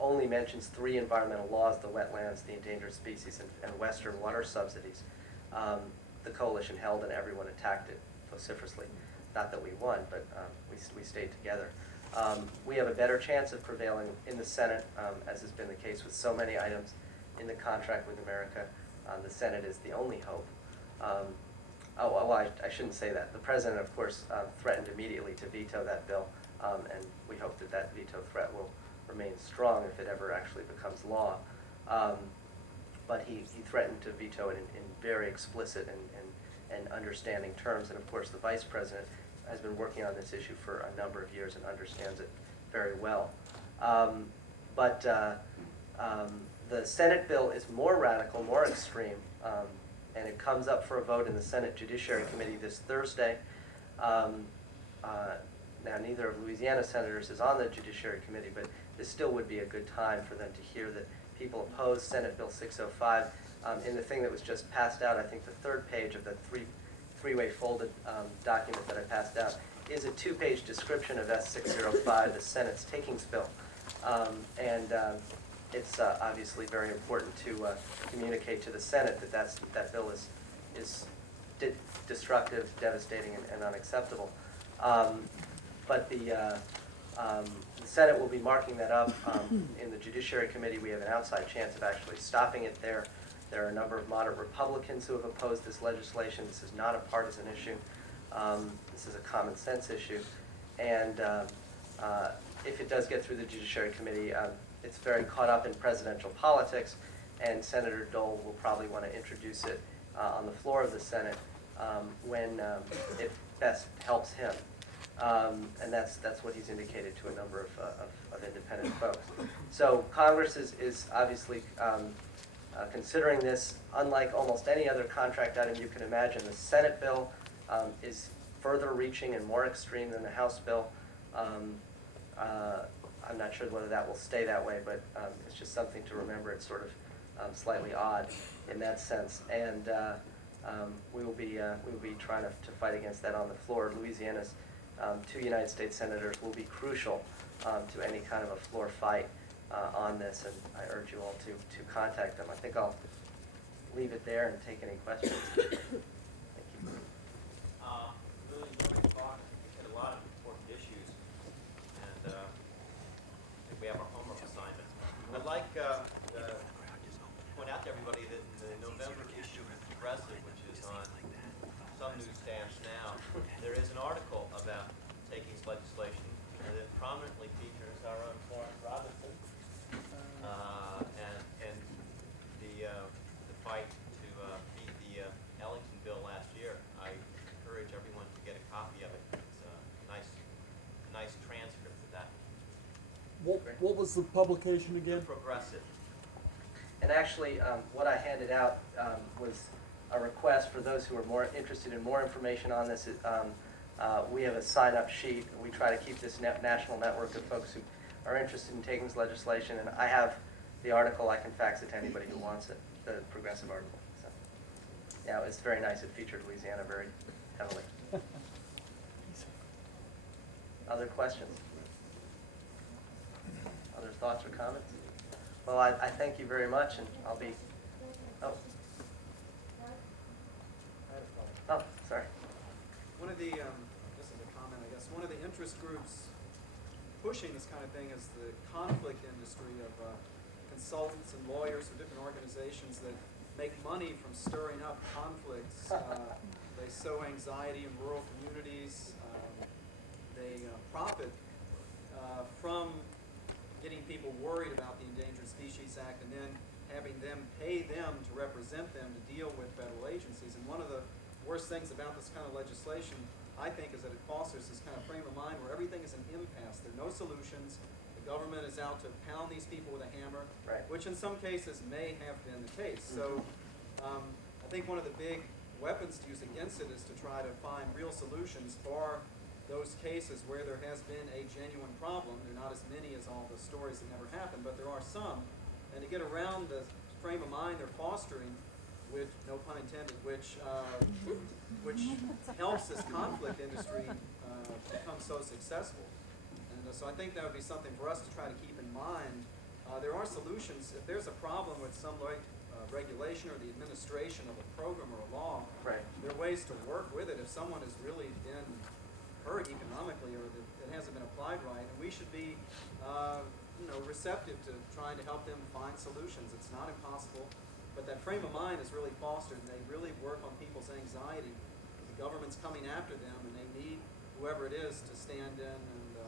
only mentions 3 environmental laws, the wetlands, the endangered species, and western water subsidies, the coalition held and everyone attacked it vociferously. Not that we won, but we stayed together. We have a better chance of prevailing in the Senate, as has been the case with so many items in the contract with America. The Senate is the only hope. I shouldn't say that. The president, of course, threatened immediately to veto that bill, and we hope that that veto threat will remain strong if it ever actually becomes law. But he threatened to veto it in very explicit and understanding terms, and of course the vice president has been working on this issue for a number of years and understands it very well. But the Senate bill is more radical, more extreme, and it comes up for a vote in the Senate Judiciary Committee this Thursday. Now, neither of Louisiana's senators is on the Judiciary Committee, but this still would be a good time for them to hear that people oppose Senate Bill 605. In the thing that was just passed out, I think the third page of the three-way folded document that I passed out is a 2-page description of S605, the Senate's takings bill. It's obviously very important to communicate to the Senate that that bill is destructive, devastating, and unacceptable. But the Senate will be marking that up. In the Judiciary Committee, we have an outside chance of actually stopping it there. There are a number of moderate Republicans who have opposed this legislation. This is not a partisan issue. This is a common sense issue. And if it does get through the Judiciary Committee, it's very caught up in presidential politics, and Senator Dole will probably want to introduce it on the floor of the Senate when it best helps him. And that's what he's indicated to a number of independent folks. So Congress is obviously considering this. Unlike almost any other contract item you can imagine, the Senate bill is further reaching and more extreme than the House bill. I'm not sure whether that will stay that way, but it's just something to remember. It's sort of slightly odd in that sense. And we will be trying to fight against that on the floor. Louisiana's 2 United States senators will be crucial to any kind of a floor fight on this, and I urge you all to contact them. I think I'll leave it there and take any questions. Thank you. Really enjoyed the talk. We had a lot of important issues, and I think we have our homework assignment. I'd like to point out to everybody that in the November issue of the Progressive, which is on some newsstands now, there is an article about takings legislation that prominently features our own Florence Robinson and the fight to beat the Ellington bill last year. I encourage everyone to get a copy of it. It's a nice transcript of that. What was the publication again? Progressive. And actually, what I handed out was a request for those who are more interested in more information on this. We have a sign-up sheet. We try to keep this national network of folks who are interested in taking this legislation. And I have the article. I can fax it to anybody who wants it, the progressive article. So, yeah, it's very nice. It featured Louisiana very heavily. Other questions? Other thoughts or comments? Well, I thank you very much, and I'll be, oh, sorry. One of the, this is a comment, I guess, one of the interest groups pushing this kind of thing is the conflict industry of consultants and lawyers from different organizations that make money from stirring up conflicts. They sow anxiety in rural communities. They profit from getting people worried about the Endangered Species Act and then having them pay them to represent them to deal with federal agencies. And one of the worst things about this kind of legislation, I think, is that it fosters this kind of frame of mind where everything is an impasse. There are no solutions. The government is out to pound these people with a hammer, which in some cases may have been the case. So I think one of the big weapons to use against it is to try to find real solutions for those cases where there has been a genuine problem. There are not as many as all the stories that never happened, but there are some. And to get around the frame of mind they're fostering, with no pun intended, which helps this conflict industry become so successful. And so I think that would be something for us to try to keep in mind. There are solutions. If there's a problem with some regulation or the administration of a program or a law, there are ways to work with it if someone has really been hurt economically or that it hasn't been applied right. And we should be receptive to trying to help them find solutions. It's not impossible. But that frame of mind is really fostered, and they really work on people's anxiety. The government's coming after them, and they need whoever it is to stand in and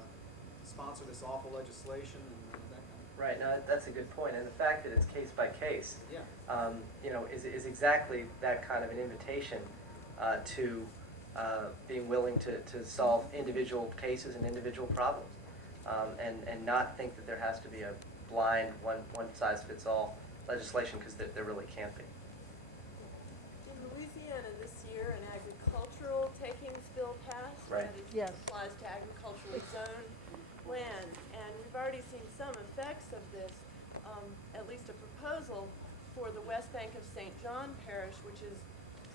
sponsor this awful legislation and that kind of. Right. Now that's a good point, and the fact that it's case by case, is exactly that kind of an invitation to being willing to solve individual cases and individual problems, and not think that there has to be a blind one size fits all legislation, because there really can't be. In Louisiana this year, an agricultural takings bill passed. Right. That applies to agriculturally zoned land. And we've already seen some effects of this, at least a proposal for the West Bank of St. John Parish, which is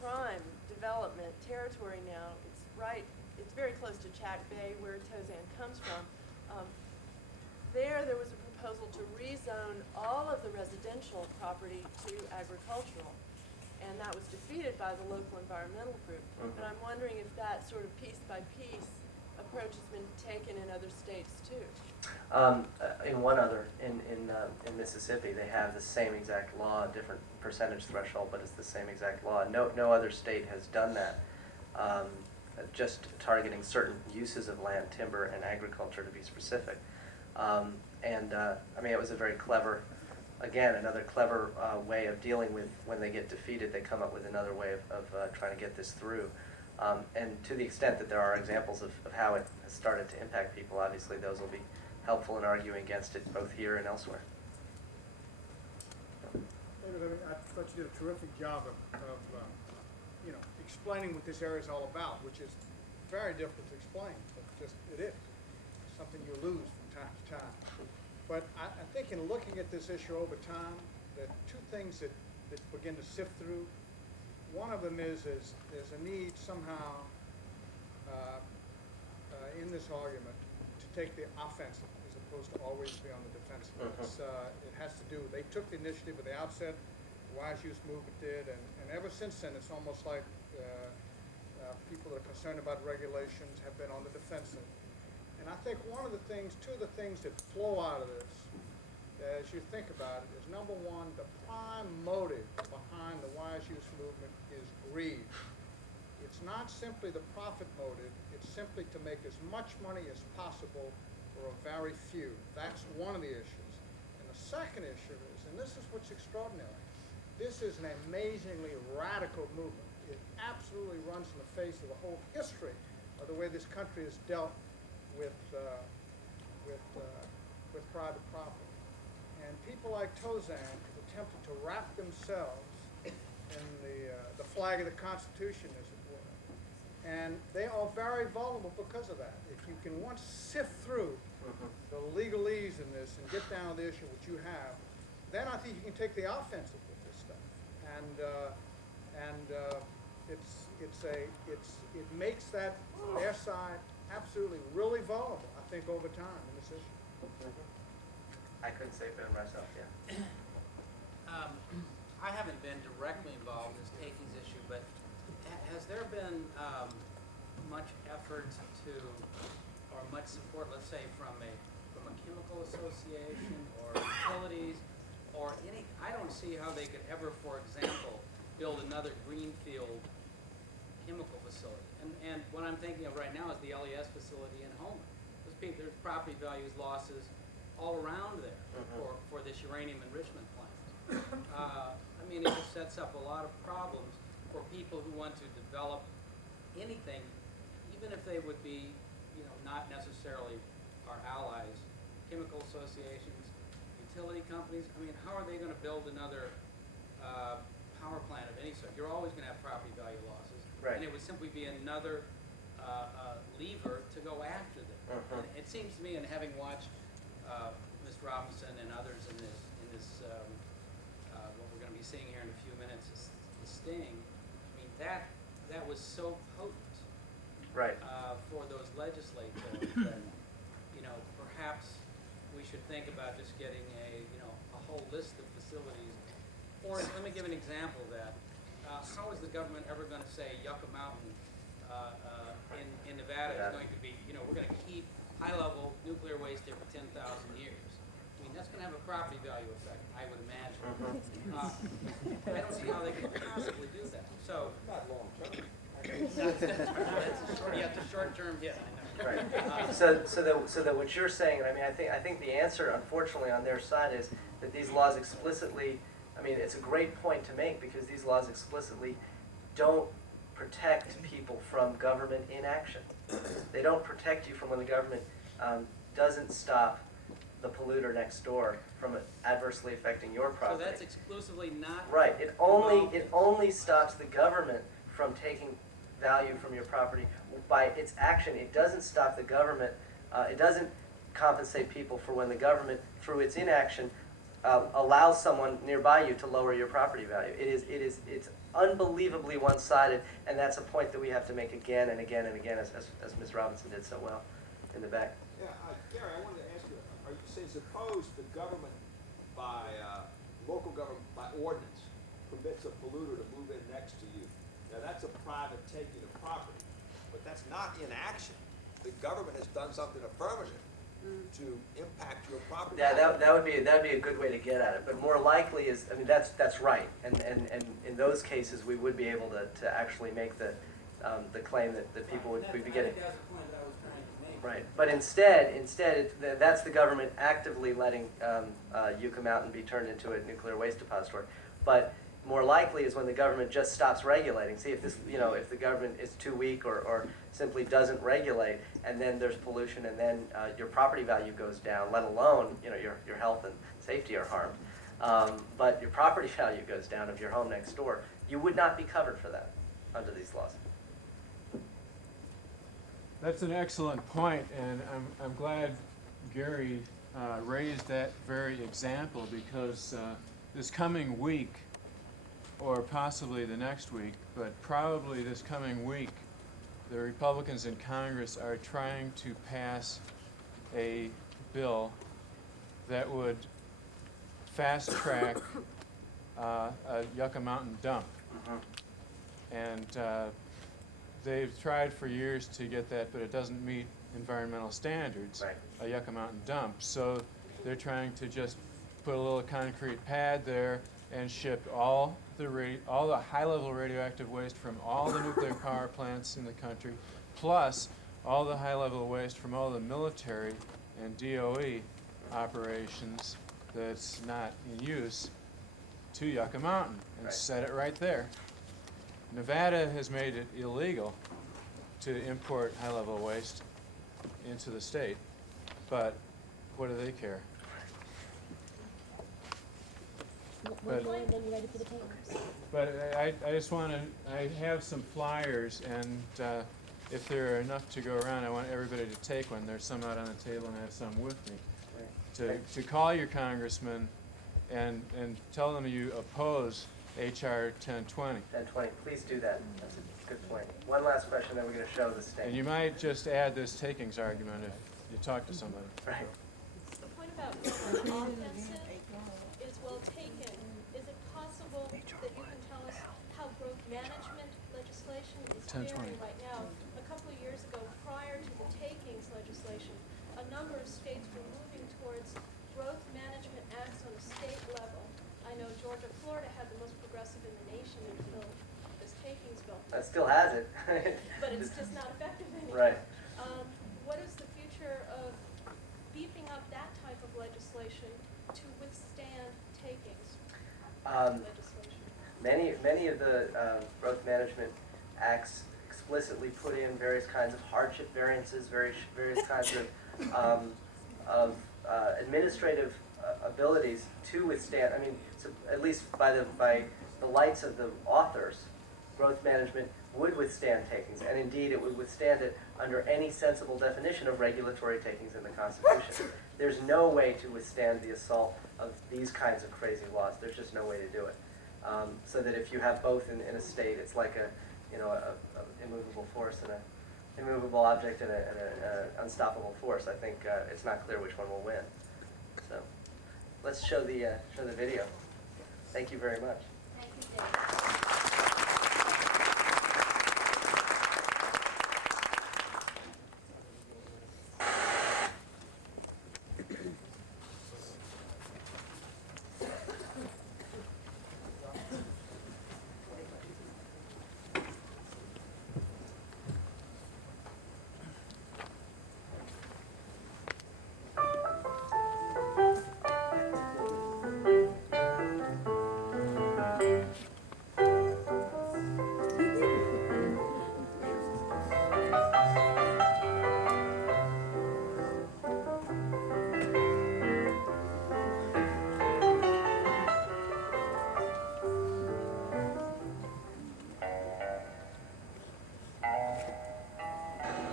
prime development territory now. It's very close to Chack Bay, where Tozan comes from. There was a proposal to rezone all of the residential property to agricultural, and that was defeated by the local environmental group. And I'm wondering if that sort of piece by piece approach has been taken in other states too. In one other, in Mississippi, they have the same exact law, different percentage threshold, but it's the same exact law. No other state has done that. Just targeting certain uses of land, timber and agriculture to be specific. It was a very clever, again, another clever way of dealing with when they get defeated. They come up with another way of trying to get this through. And to the extent that there are examples of how it has started to impact people, obviously those will be helpful in arguing against it both here and elsewhere. David, I thought you did a terrific job of explaining what this area is all about, which is very difficult to explain, but it is. It's something you lose from time to time. But I think in looking at this issue over time, there are two things that begin to sift through. One of them is there's a need somehow in this argument to take the offensive as opposed to always be on the defensive. It has to do, they took the initiative at the outset, the Wise Use Movement did, and ever since then it's almost like people that are concerned about regulations have been on the defensive. And I think two of the things that flow out of this, as you think about it, is number one, the prime motive behind the Wise Use Movement is greed. It's not simply the profit motive, it's simply to make as much money as possible for a very few. That's one of the issues. And the second issue is, and this is what's extraordinary, this is an amazingly radical movement. It absolutely runs in the face of the whole history of the way this country has dealt with with private property. And people like Tozan have attempted to wrap themselves in the flag of the Constitution, as it were. And they are very vulnerable because of that. If you can once sift through the legalese in this and get down to the issue which you have, then I think you can take the offensive with this stuff. It makes their side absolutely really vulnerable, I think, over time in this issue. I couldn't say it better myself, yeah. I haven't been directly involved in this takings issue, but has there been much effort to, or much support, let's say, from a chemical association or utilities, or any? I don't see how they could ever, for example, build another greenfield chemical facility. And what I'm thinking of right now is the LES facility in Homer. There's property values losses all around there for this uranium enrichment plant. I mean, it just sets up a lot of problems for people who want to develop anything, even if they would be, not necessarily our allies, chemical associations, utility companies. I mean, how are they going to build another power plant of any sort? You're always going to have property value losses, and it would simply be another lever to go after them. And it seems to me, and having watched Ms. Robinson and others in this what we're going to be seeing here in a few minutes, the Sting. I mean, that was so potent, for those legislators that perhaps we should think about just getting a whole list of facilities. Or let me give an example of that. How is the government ever going to say Yucca Mountain in Nevada is going to be, we're going to keep high-level nuclear waste there for 10,000 years? I mean, that's going to have a property value effect, I would imagine. I don't see how they could possibly do that. So, Not long-term. that's a short-term hit. I know. Right. So that what you're saying, I mean, I think the answer, unfortunately, on their side is that these laws explicitly, I mean, it's a great point to make because these laws explicitly don't protect people from government inaction. They don't protect you from when the government doesn't stop the polluter next door from adversely affecting your property. So that's exclusively not right. It only stops the government from taking value from your property by its action. It doesn't stop the government. It doesn't compensate people for when the government, through its inaction, allows someone nearby you to lower your property value. It's unbelievably one-sided, and that's a point that we have to make again and again and again, as Ms. Robinson did so well in the back. Yeah, Gary, I wanted to ask you, are you saying suppose the government local government by ordinance permits a polluter to move in next to you. Now that's a private taking of property, but that's not inaction. The government has done something affirmative to impact your property. Yeah, that'd be a good way to get at it. But more likely is, I mean, that's right. And in those cases, we would be able to actually make the claim that people would be getting. That's the point that I was trying to make. Right. But instead, that's the government actively letting Yucca Mountain be turned into a nuclear waste depository. But more likely is when the government just stops regulating. See, if if the government is too weak or simply doesn't regulate, and then there's pollution, and then your property value goes down, let alone your health and safety are harmed. But your property value goes down of your home next door. You would not be covered for that under these laws. That's an excellent point, and I'm glad Gary raised that very example, because this coming week, or possibly the next week, but probably this coming week, the Republicans in Congress are trying to pass a bill that would fast-track a Yucca Mountain dump. And they've tried for years to get that, but it doesn't meet environmental standards, a Yucca Mountain dump. So they're trying to just put a little concrete pad there and ship all the high-level radioactive waste from all the nuclear power plants in the country, plus all the high-level waste from all the military and DOE operations that's not in use to Yucca Mountain, and set it right there. Nevada has made it illegal to import high-level waste into the state, but what do they care? One But- more, and then you're ready for the papers. But I just want to, I have some flyers, and if there are enough to go around, I want everybody to take one. There's some out on the table, and I have some with me. To call your congressman and tell them you oppose H.R. 1020. 1020, please do that. That's a good point. One last question, then we're going to show the state. And you might just add this takings argument if you talk to somebody. Right. The point about offensive is well taken. Is it possible that you can tell us how growth management legislation is 1020. faring right now? A couple of years ago, prior to the takings legislation, a number of states were moving towards growth management acts on a state level. I know Georgia, Florida had the most progressive in the nation until this takings bill. That still has it. But it's just not effective anymore. Right. What is the future of beefing up that type of legislation to withstand takings legislation? Many of the growth management acts explicitly put in various kinds of hardship variances, various kinds of administrative abilities to withstand. I mean, so at least by the lights of the authors, growth management would withstand takings, and indeed it would withstand it under any sensible definition of regulatory takings in the Constitution. There's no way to withstand the assault of these kinds of crazy laws. There's just no way to do it. So that if you have both in a state, it's like a immovable force and an immovable object and an unstoppable force. I think it's not clear which one will win. So let's show the video. Thank you very much. Thank you, Dave.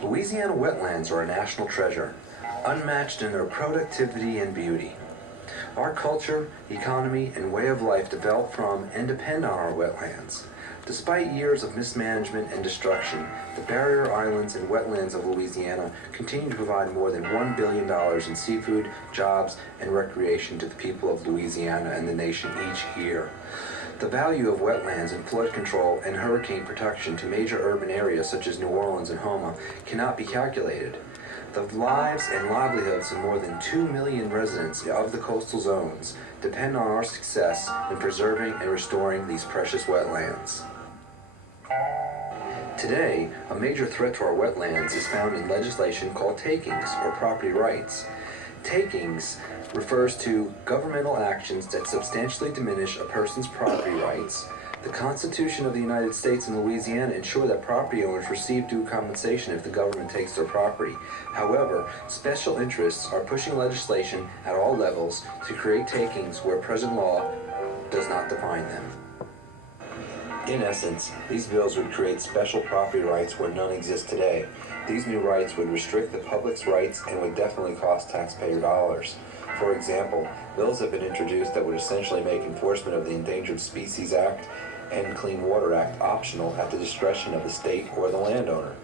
Louisiana wetlands are a national treasure, unmatched in their productivity and beauty. Our culture, economy, and way of life develop from and depend on our wetlands. Despite years of mismanagement and destruction, the barrier islands and wetlands of Louisiana continue to provide more than $1 billion in seafood, jobs, and recreation to the people of Louisiana and the nation each year. The value of wetlands and flood control and hurricane protection to major urban areas such as New Orleans and Houma cannot be calculated. The lives and livelihoods of more than 2 million residents of the coastal zones depend on our success in preserving and restoring these precious wetlands. Today, a major threat to our wetlands is found in legislation called takings, or property rights. Takings refers to governmental actions that substantially diminish a person's property rights. The Constitution of the United States and Louisiana ensure that property owners receive due compensation if the government takes their property. However, special interests are pushing legislation at all levels to create takings where present law does not define them. In essence, these bills would create special property rights where none exist today. These new rights would restrict the public's rights and would definitely cost taxpayer dollars. For example, bills have been introduced that would essentially make enforcement of the Endangered Species Act and Clean Water Act optional at the discretion of the state or the landowner.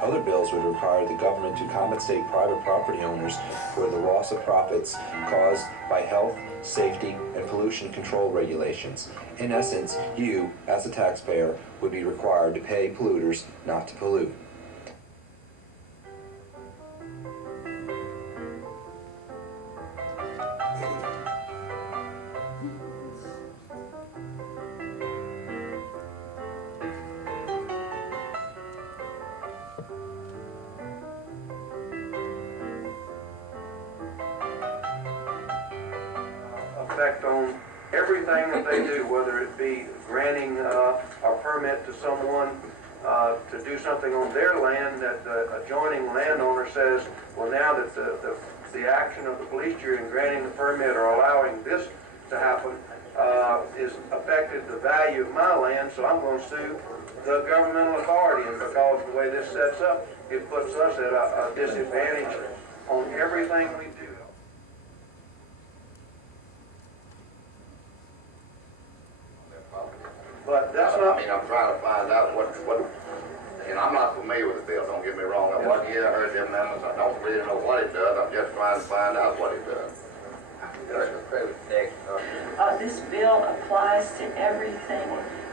Other bills would require the government to compensate private property owners for the loss of profits caused by health, safety, and pollution control regulations. In essence, you, as a taxpayer, would be required to pay polluters not to pollute. Effect on everything that they do, whether it be granting a permit to someone to do something on their land that the adjoining landowner says, well, now that the action of the police jury in granting the permit or allowing this to happen is affected the value of my land, so I'm going to sue the governmental authority. And because the way this sets up, it puts us at a disadvantage on everything we do. But that's not... I mean, I'm trying to find out what, and I'm not familiar with the bill, don't get me wrong. I wasn't here, I heard the amendments, I don't really know what it does, I'm just trying to find out what it does. This bill applies to everything,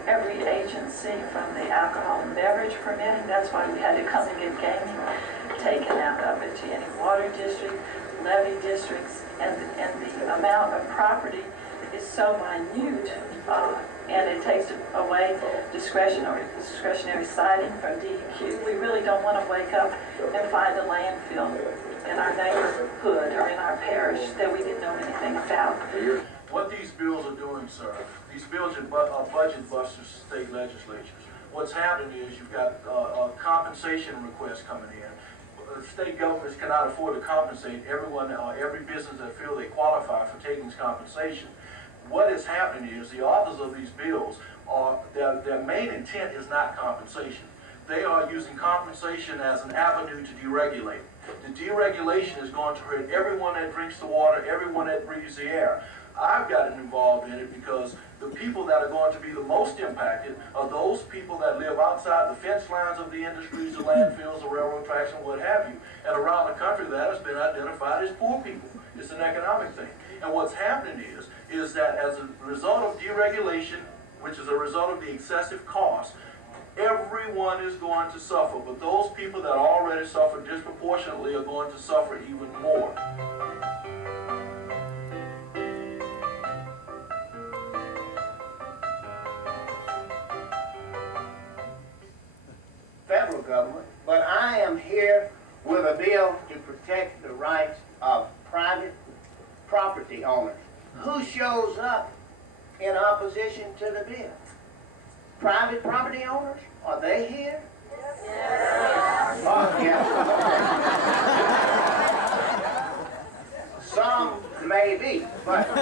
every agency from the alcohol and beverage permitting. That's why we had to come and get gaming taken out of it, to any water district, levy districts, and the amount of property is so minute, and it takes away discretionary siting from DEQ. We really don't want to wake up and find a landfill in our neighborhood or in our parish that we didn't know anything about. What these bills are doing, sir, these bills are budget busters to state legislatures. What's happening is you've got compensation requests coming in. The state governments cannot afford to compensate everyone, every business that feel they qualify for takings compensation. What is happening is the authors of these bills their main intent is not compensation. They are using compensation as an avenue to deregulate. The deregulation is going to hurt everyone that drinks the water, everyone that breathes the air. I've gotten involved in it because the people that are going to be the most impacted are those people that live outside the fence lines of the industries, the landfills, the railroad tracks, and what have you. And around the country, that has been identified as poor people. It's an economic thing. And what's happening is that as a result of deregulation, which is a result of the excessive cost, everyone is going to suffer. But those people that already suffer disproportionately are going to suffer even more. Federal government, but I am here with a bill to protect the rights of private property owners. Who shows up in opposition to the bill? Private property owners? Are they here? Yes. Oh, yeah. Some may be, but I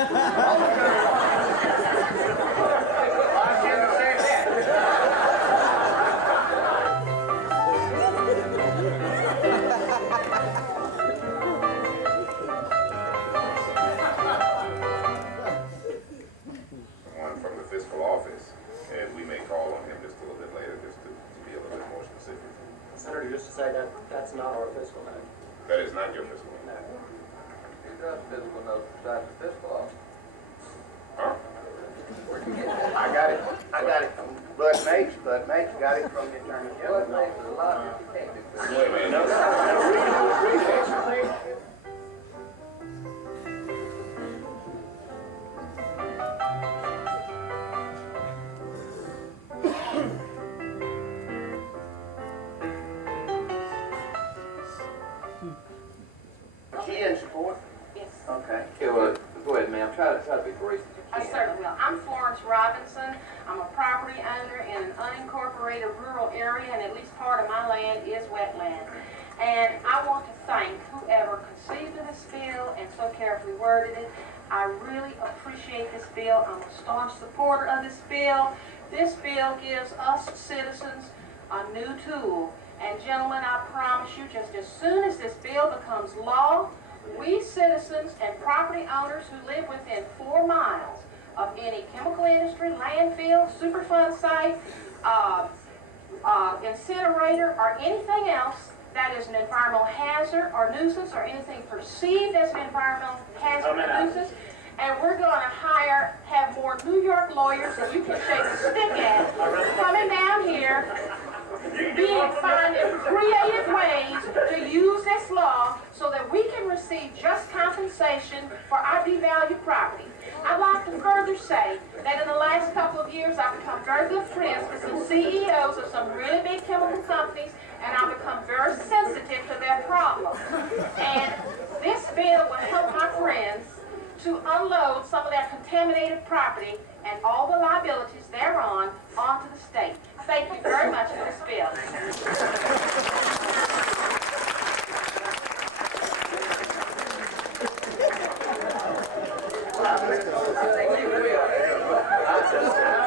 shouldn't say that. Someone from the fiscal office, and we may call on him just a little bit later, just to be a little bit more specific. Senator, just to say that that's not our fiscal note. That is not your fiscal note. Who does fiscal notes besides the fiscal office? Huh? I got it. Bud Mapes got it from the Attorney General. Bud Mapes is a lot of you can't do this. Wait a minute. No, read it. She in support? Yes. Okay. Okay, well, go ahead, ma'am. Try to be brief if you I can. certainly will. I'm Florence Robinson. I'm a property owner in an unincorporated rural area, and at least part of my land is wetland. And I want to thank whoever conceived of this bill and so carefully worded it. I really appreciate this bill. I'm a staunch supporter of this bill. This bill gives us citizens a new tool. And gentlemen, I promise you, just as soon as this bill becomes law, we citizens and property owners who live within 4 miles of any chemical industry, landfill, Superfund site, incinerator, or anything else that is an environmental hazard or nuisance or anything perceived as an environmental hazard or nuisance, and we're going to have more New York lawyers that you can shake a stick at coming down here, finding creative ways to use this law so that we can receive just compensation for our devalued property. I'd like to further say that in the last couple of years I've become very good friends with some CEOs of some really big chemical companies, and I've become very sensitive to their problems. And this bill will help my friends to unload some of their contaminated property and all the liabilities thereon onto the state. Thank you very much for this bill. I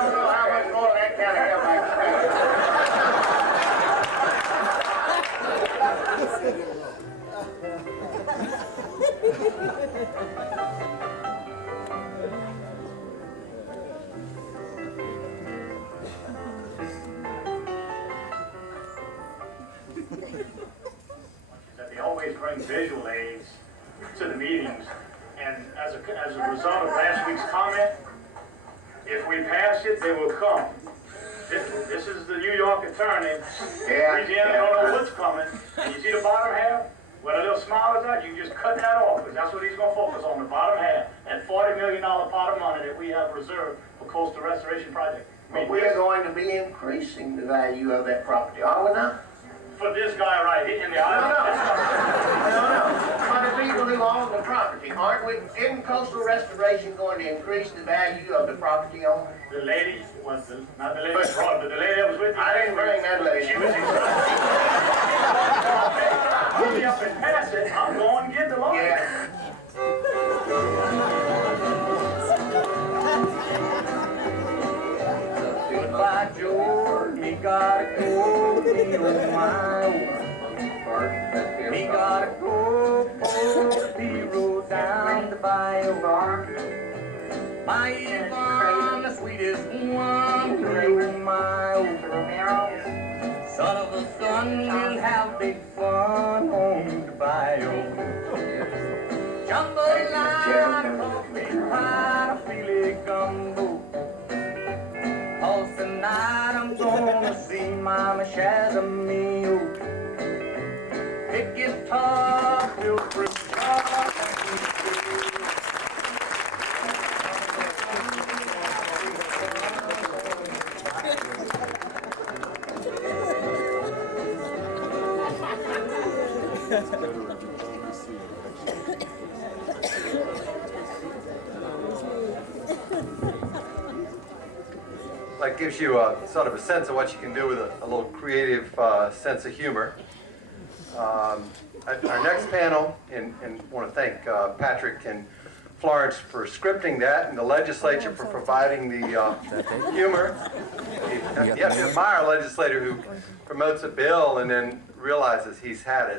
don't know how much more that kind of help that they always bring visual aids to the meetings, and as a result of last week's comment, if we pass it, they will come. This is the New York attorney. Louisiana don't know what's coming. And you see the bottom half? Where the little smile is at, you can just cut that off, because that's what he's going to focus on, the bottom half. That $40 million pot of money that we have reserved for coastal restoration project. But we are going to be increasing the value of that property, are we not? For this guy right here in the island. No. For the people who own the property, aren't we, isn't coastal restoration going to increase the value of the property owner? The lady was, not the lady that brought, but the lady that was with you. I didn't bring that lady. She was hurry up and pass it, I'm going to get the lawyer. Yeah. Goodbye, George, me gotta go, me oh my oh. Me gotta go, oh, the road down the bayou. My Yvonne, the sweetest one, oh my oh. Son of a son, we'll have big fun on the bayou. Jambalaya, coffee pie, filet gumbo. Cause tonight I'm gonna see Mama Shazamio. Pick guitar, fill fruit jar, That gives you a sort of a sense of what you can do with a little creative sense of humor. Our next panel, and want to thank Patrick and Florence for scripting that, and the legislature for providing the humor. You have to admire a legislator who promotes a bill and then realizes he's had it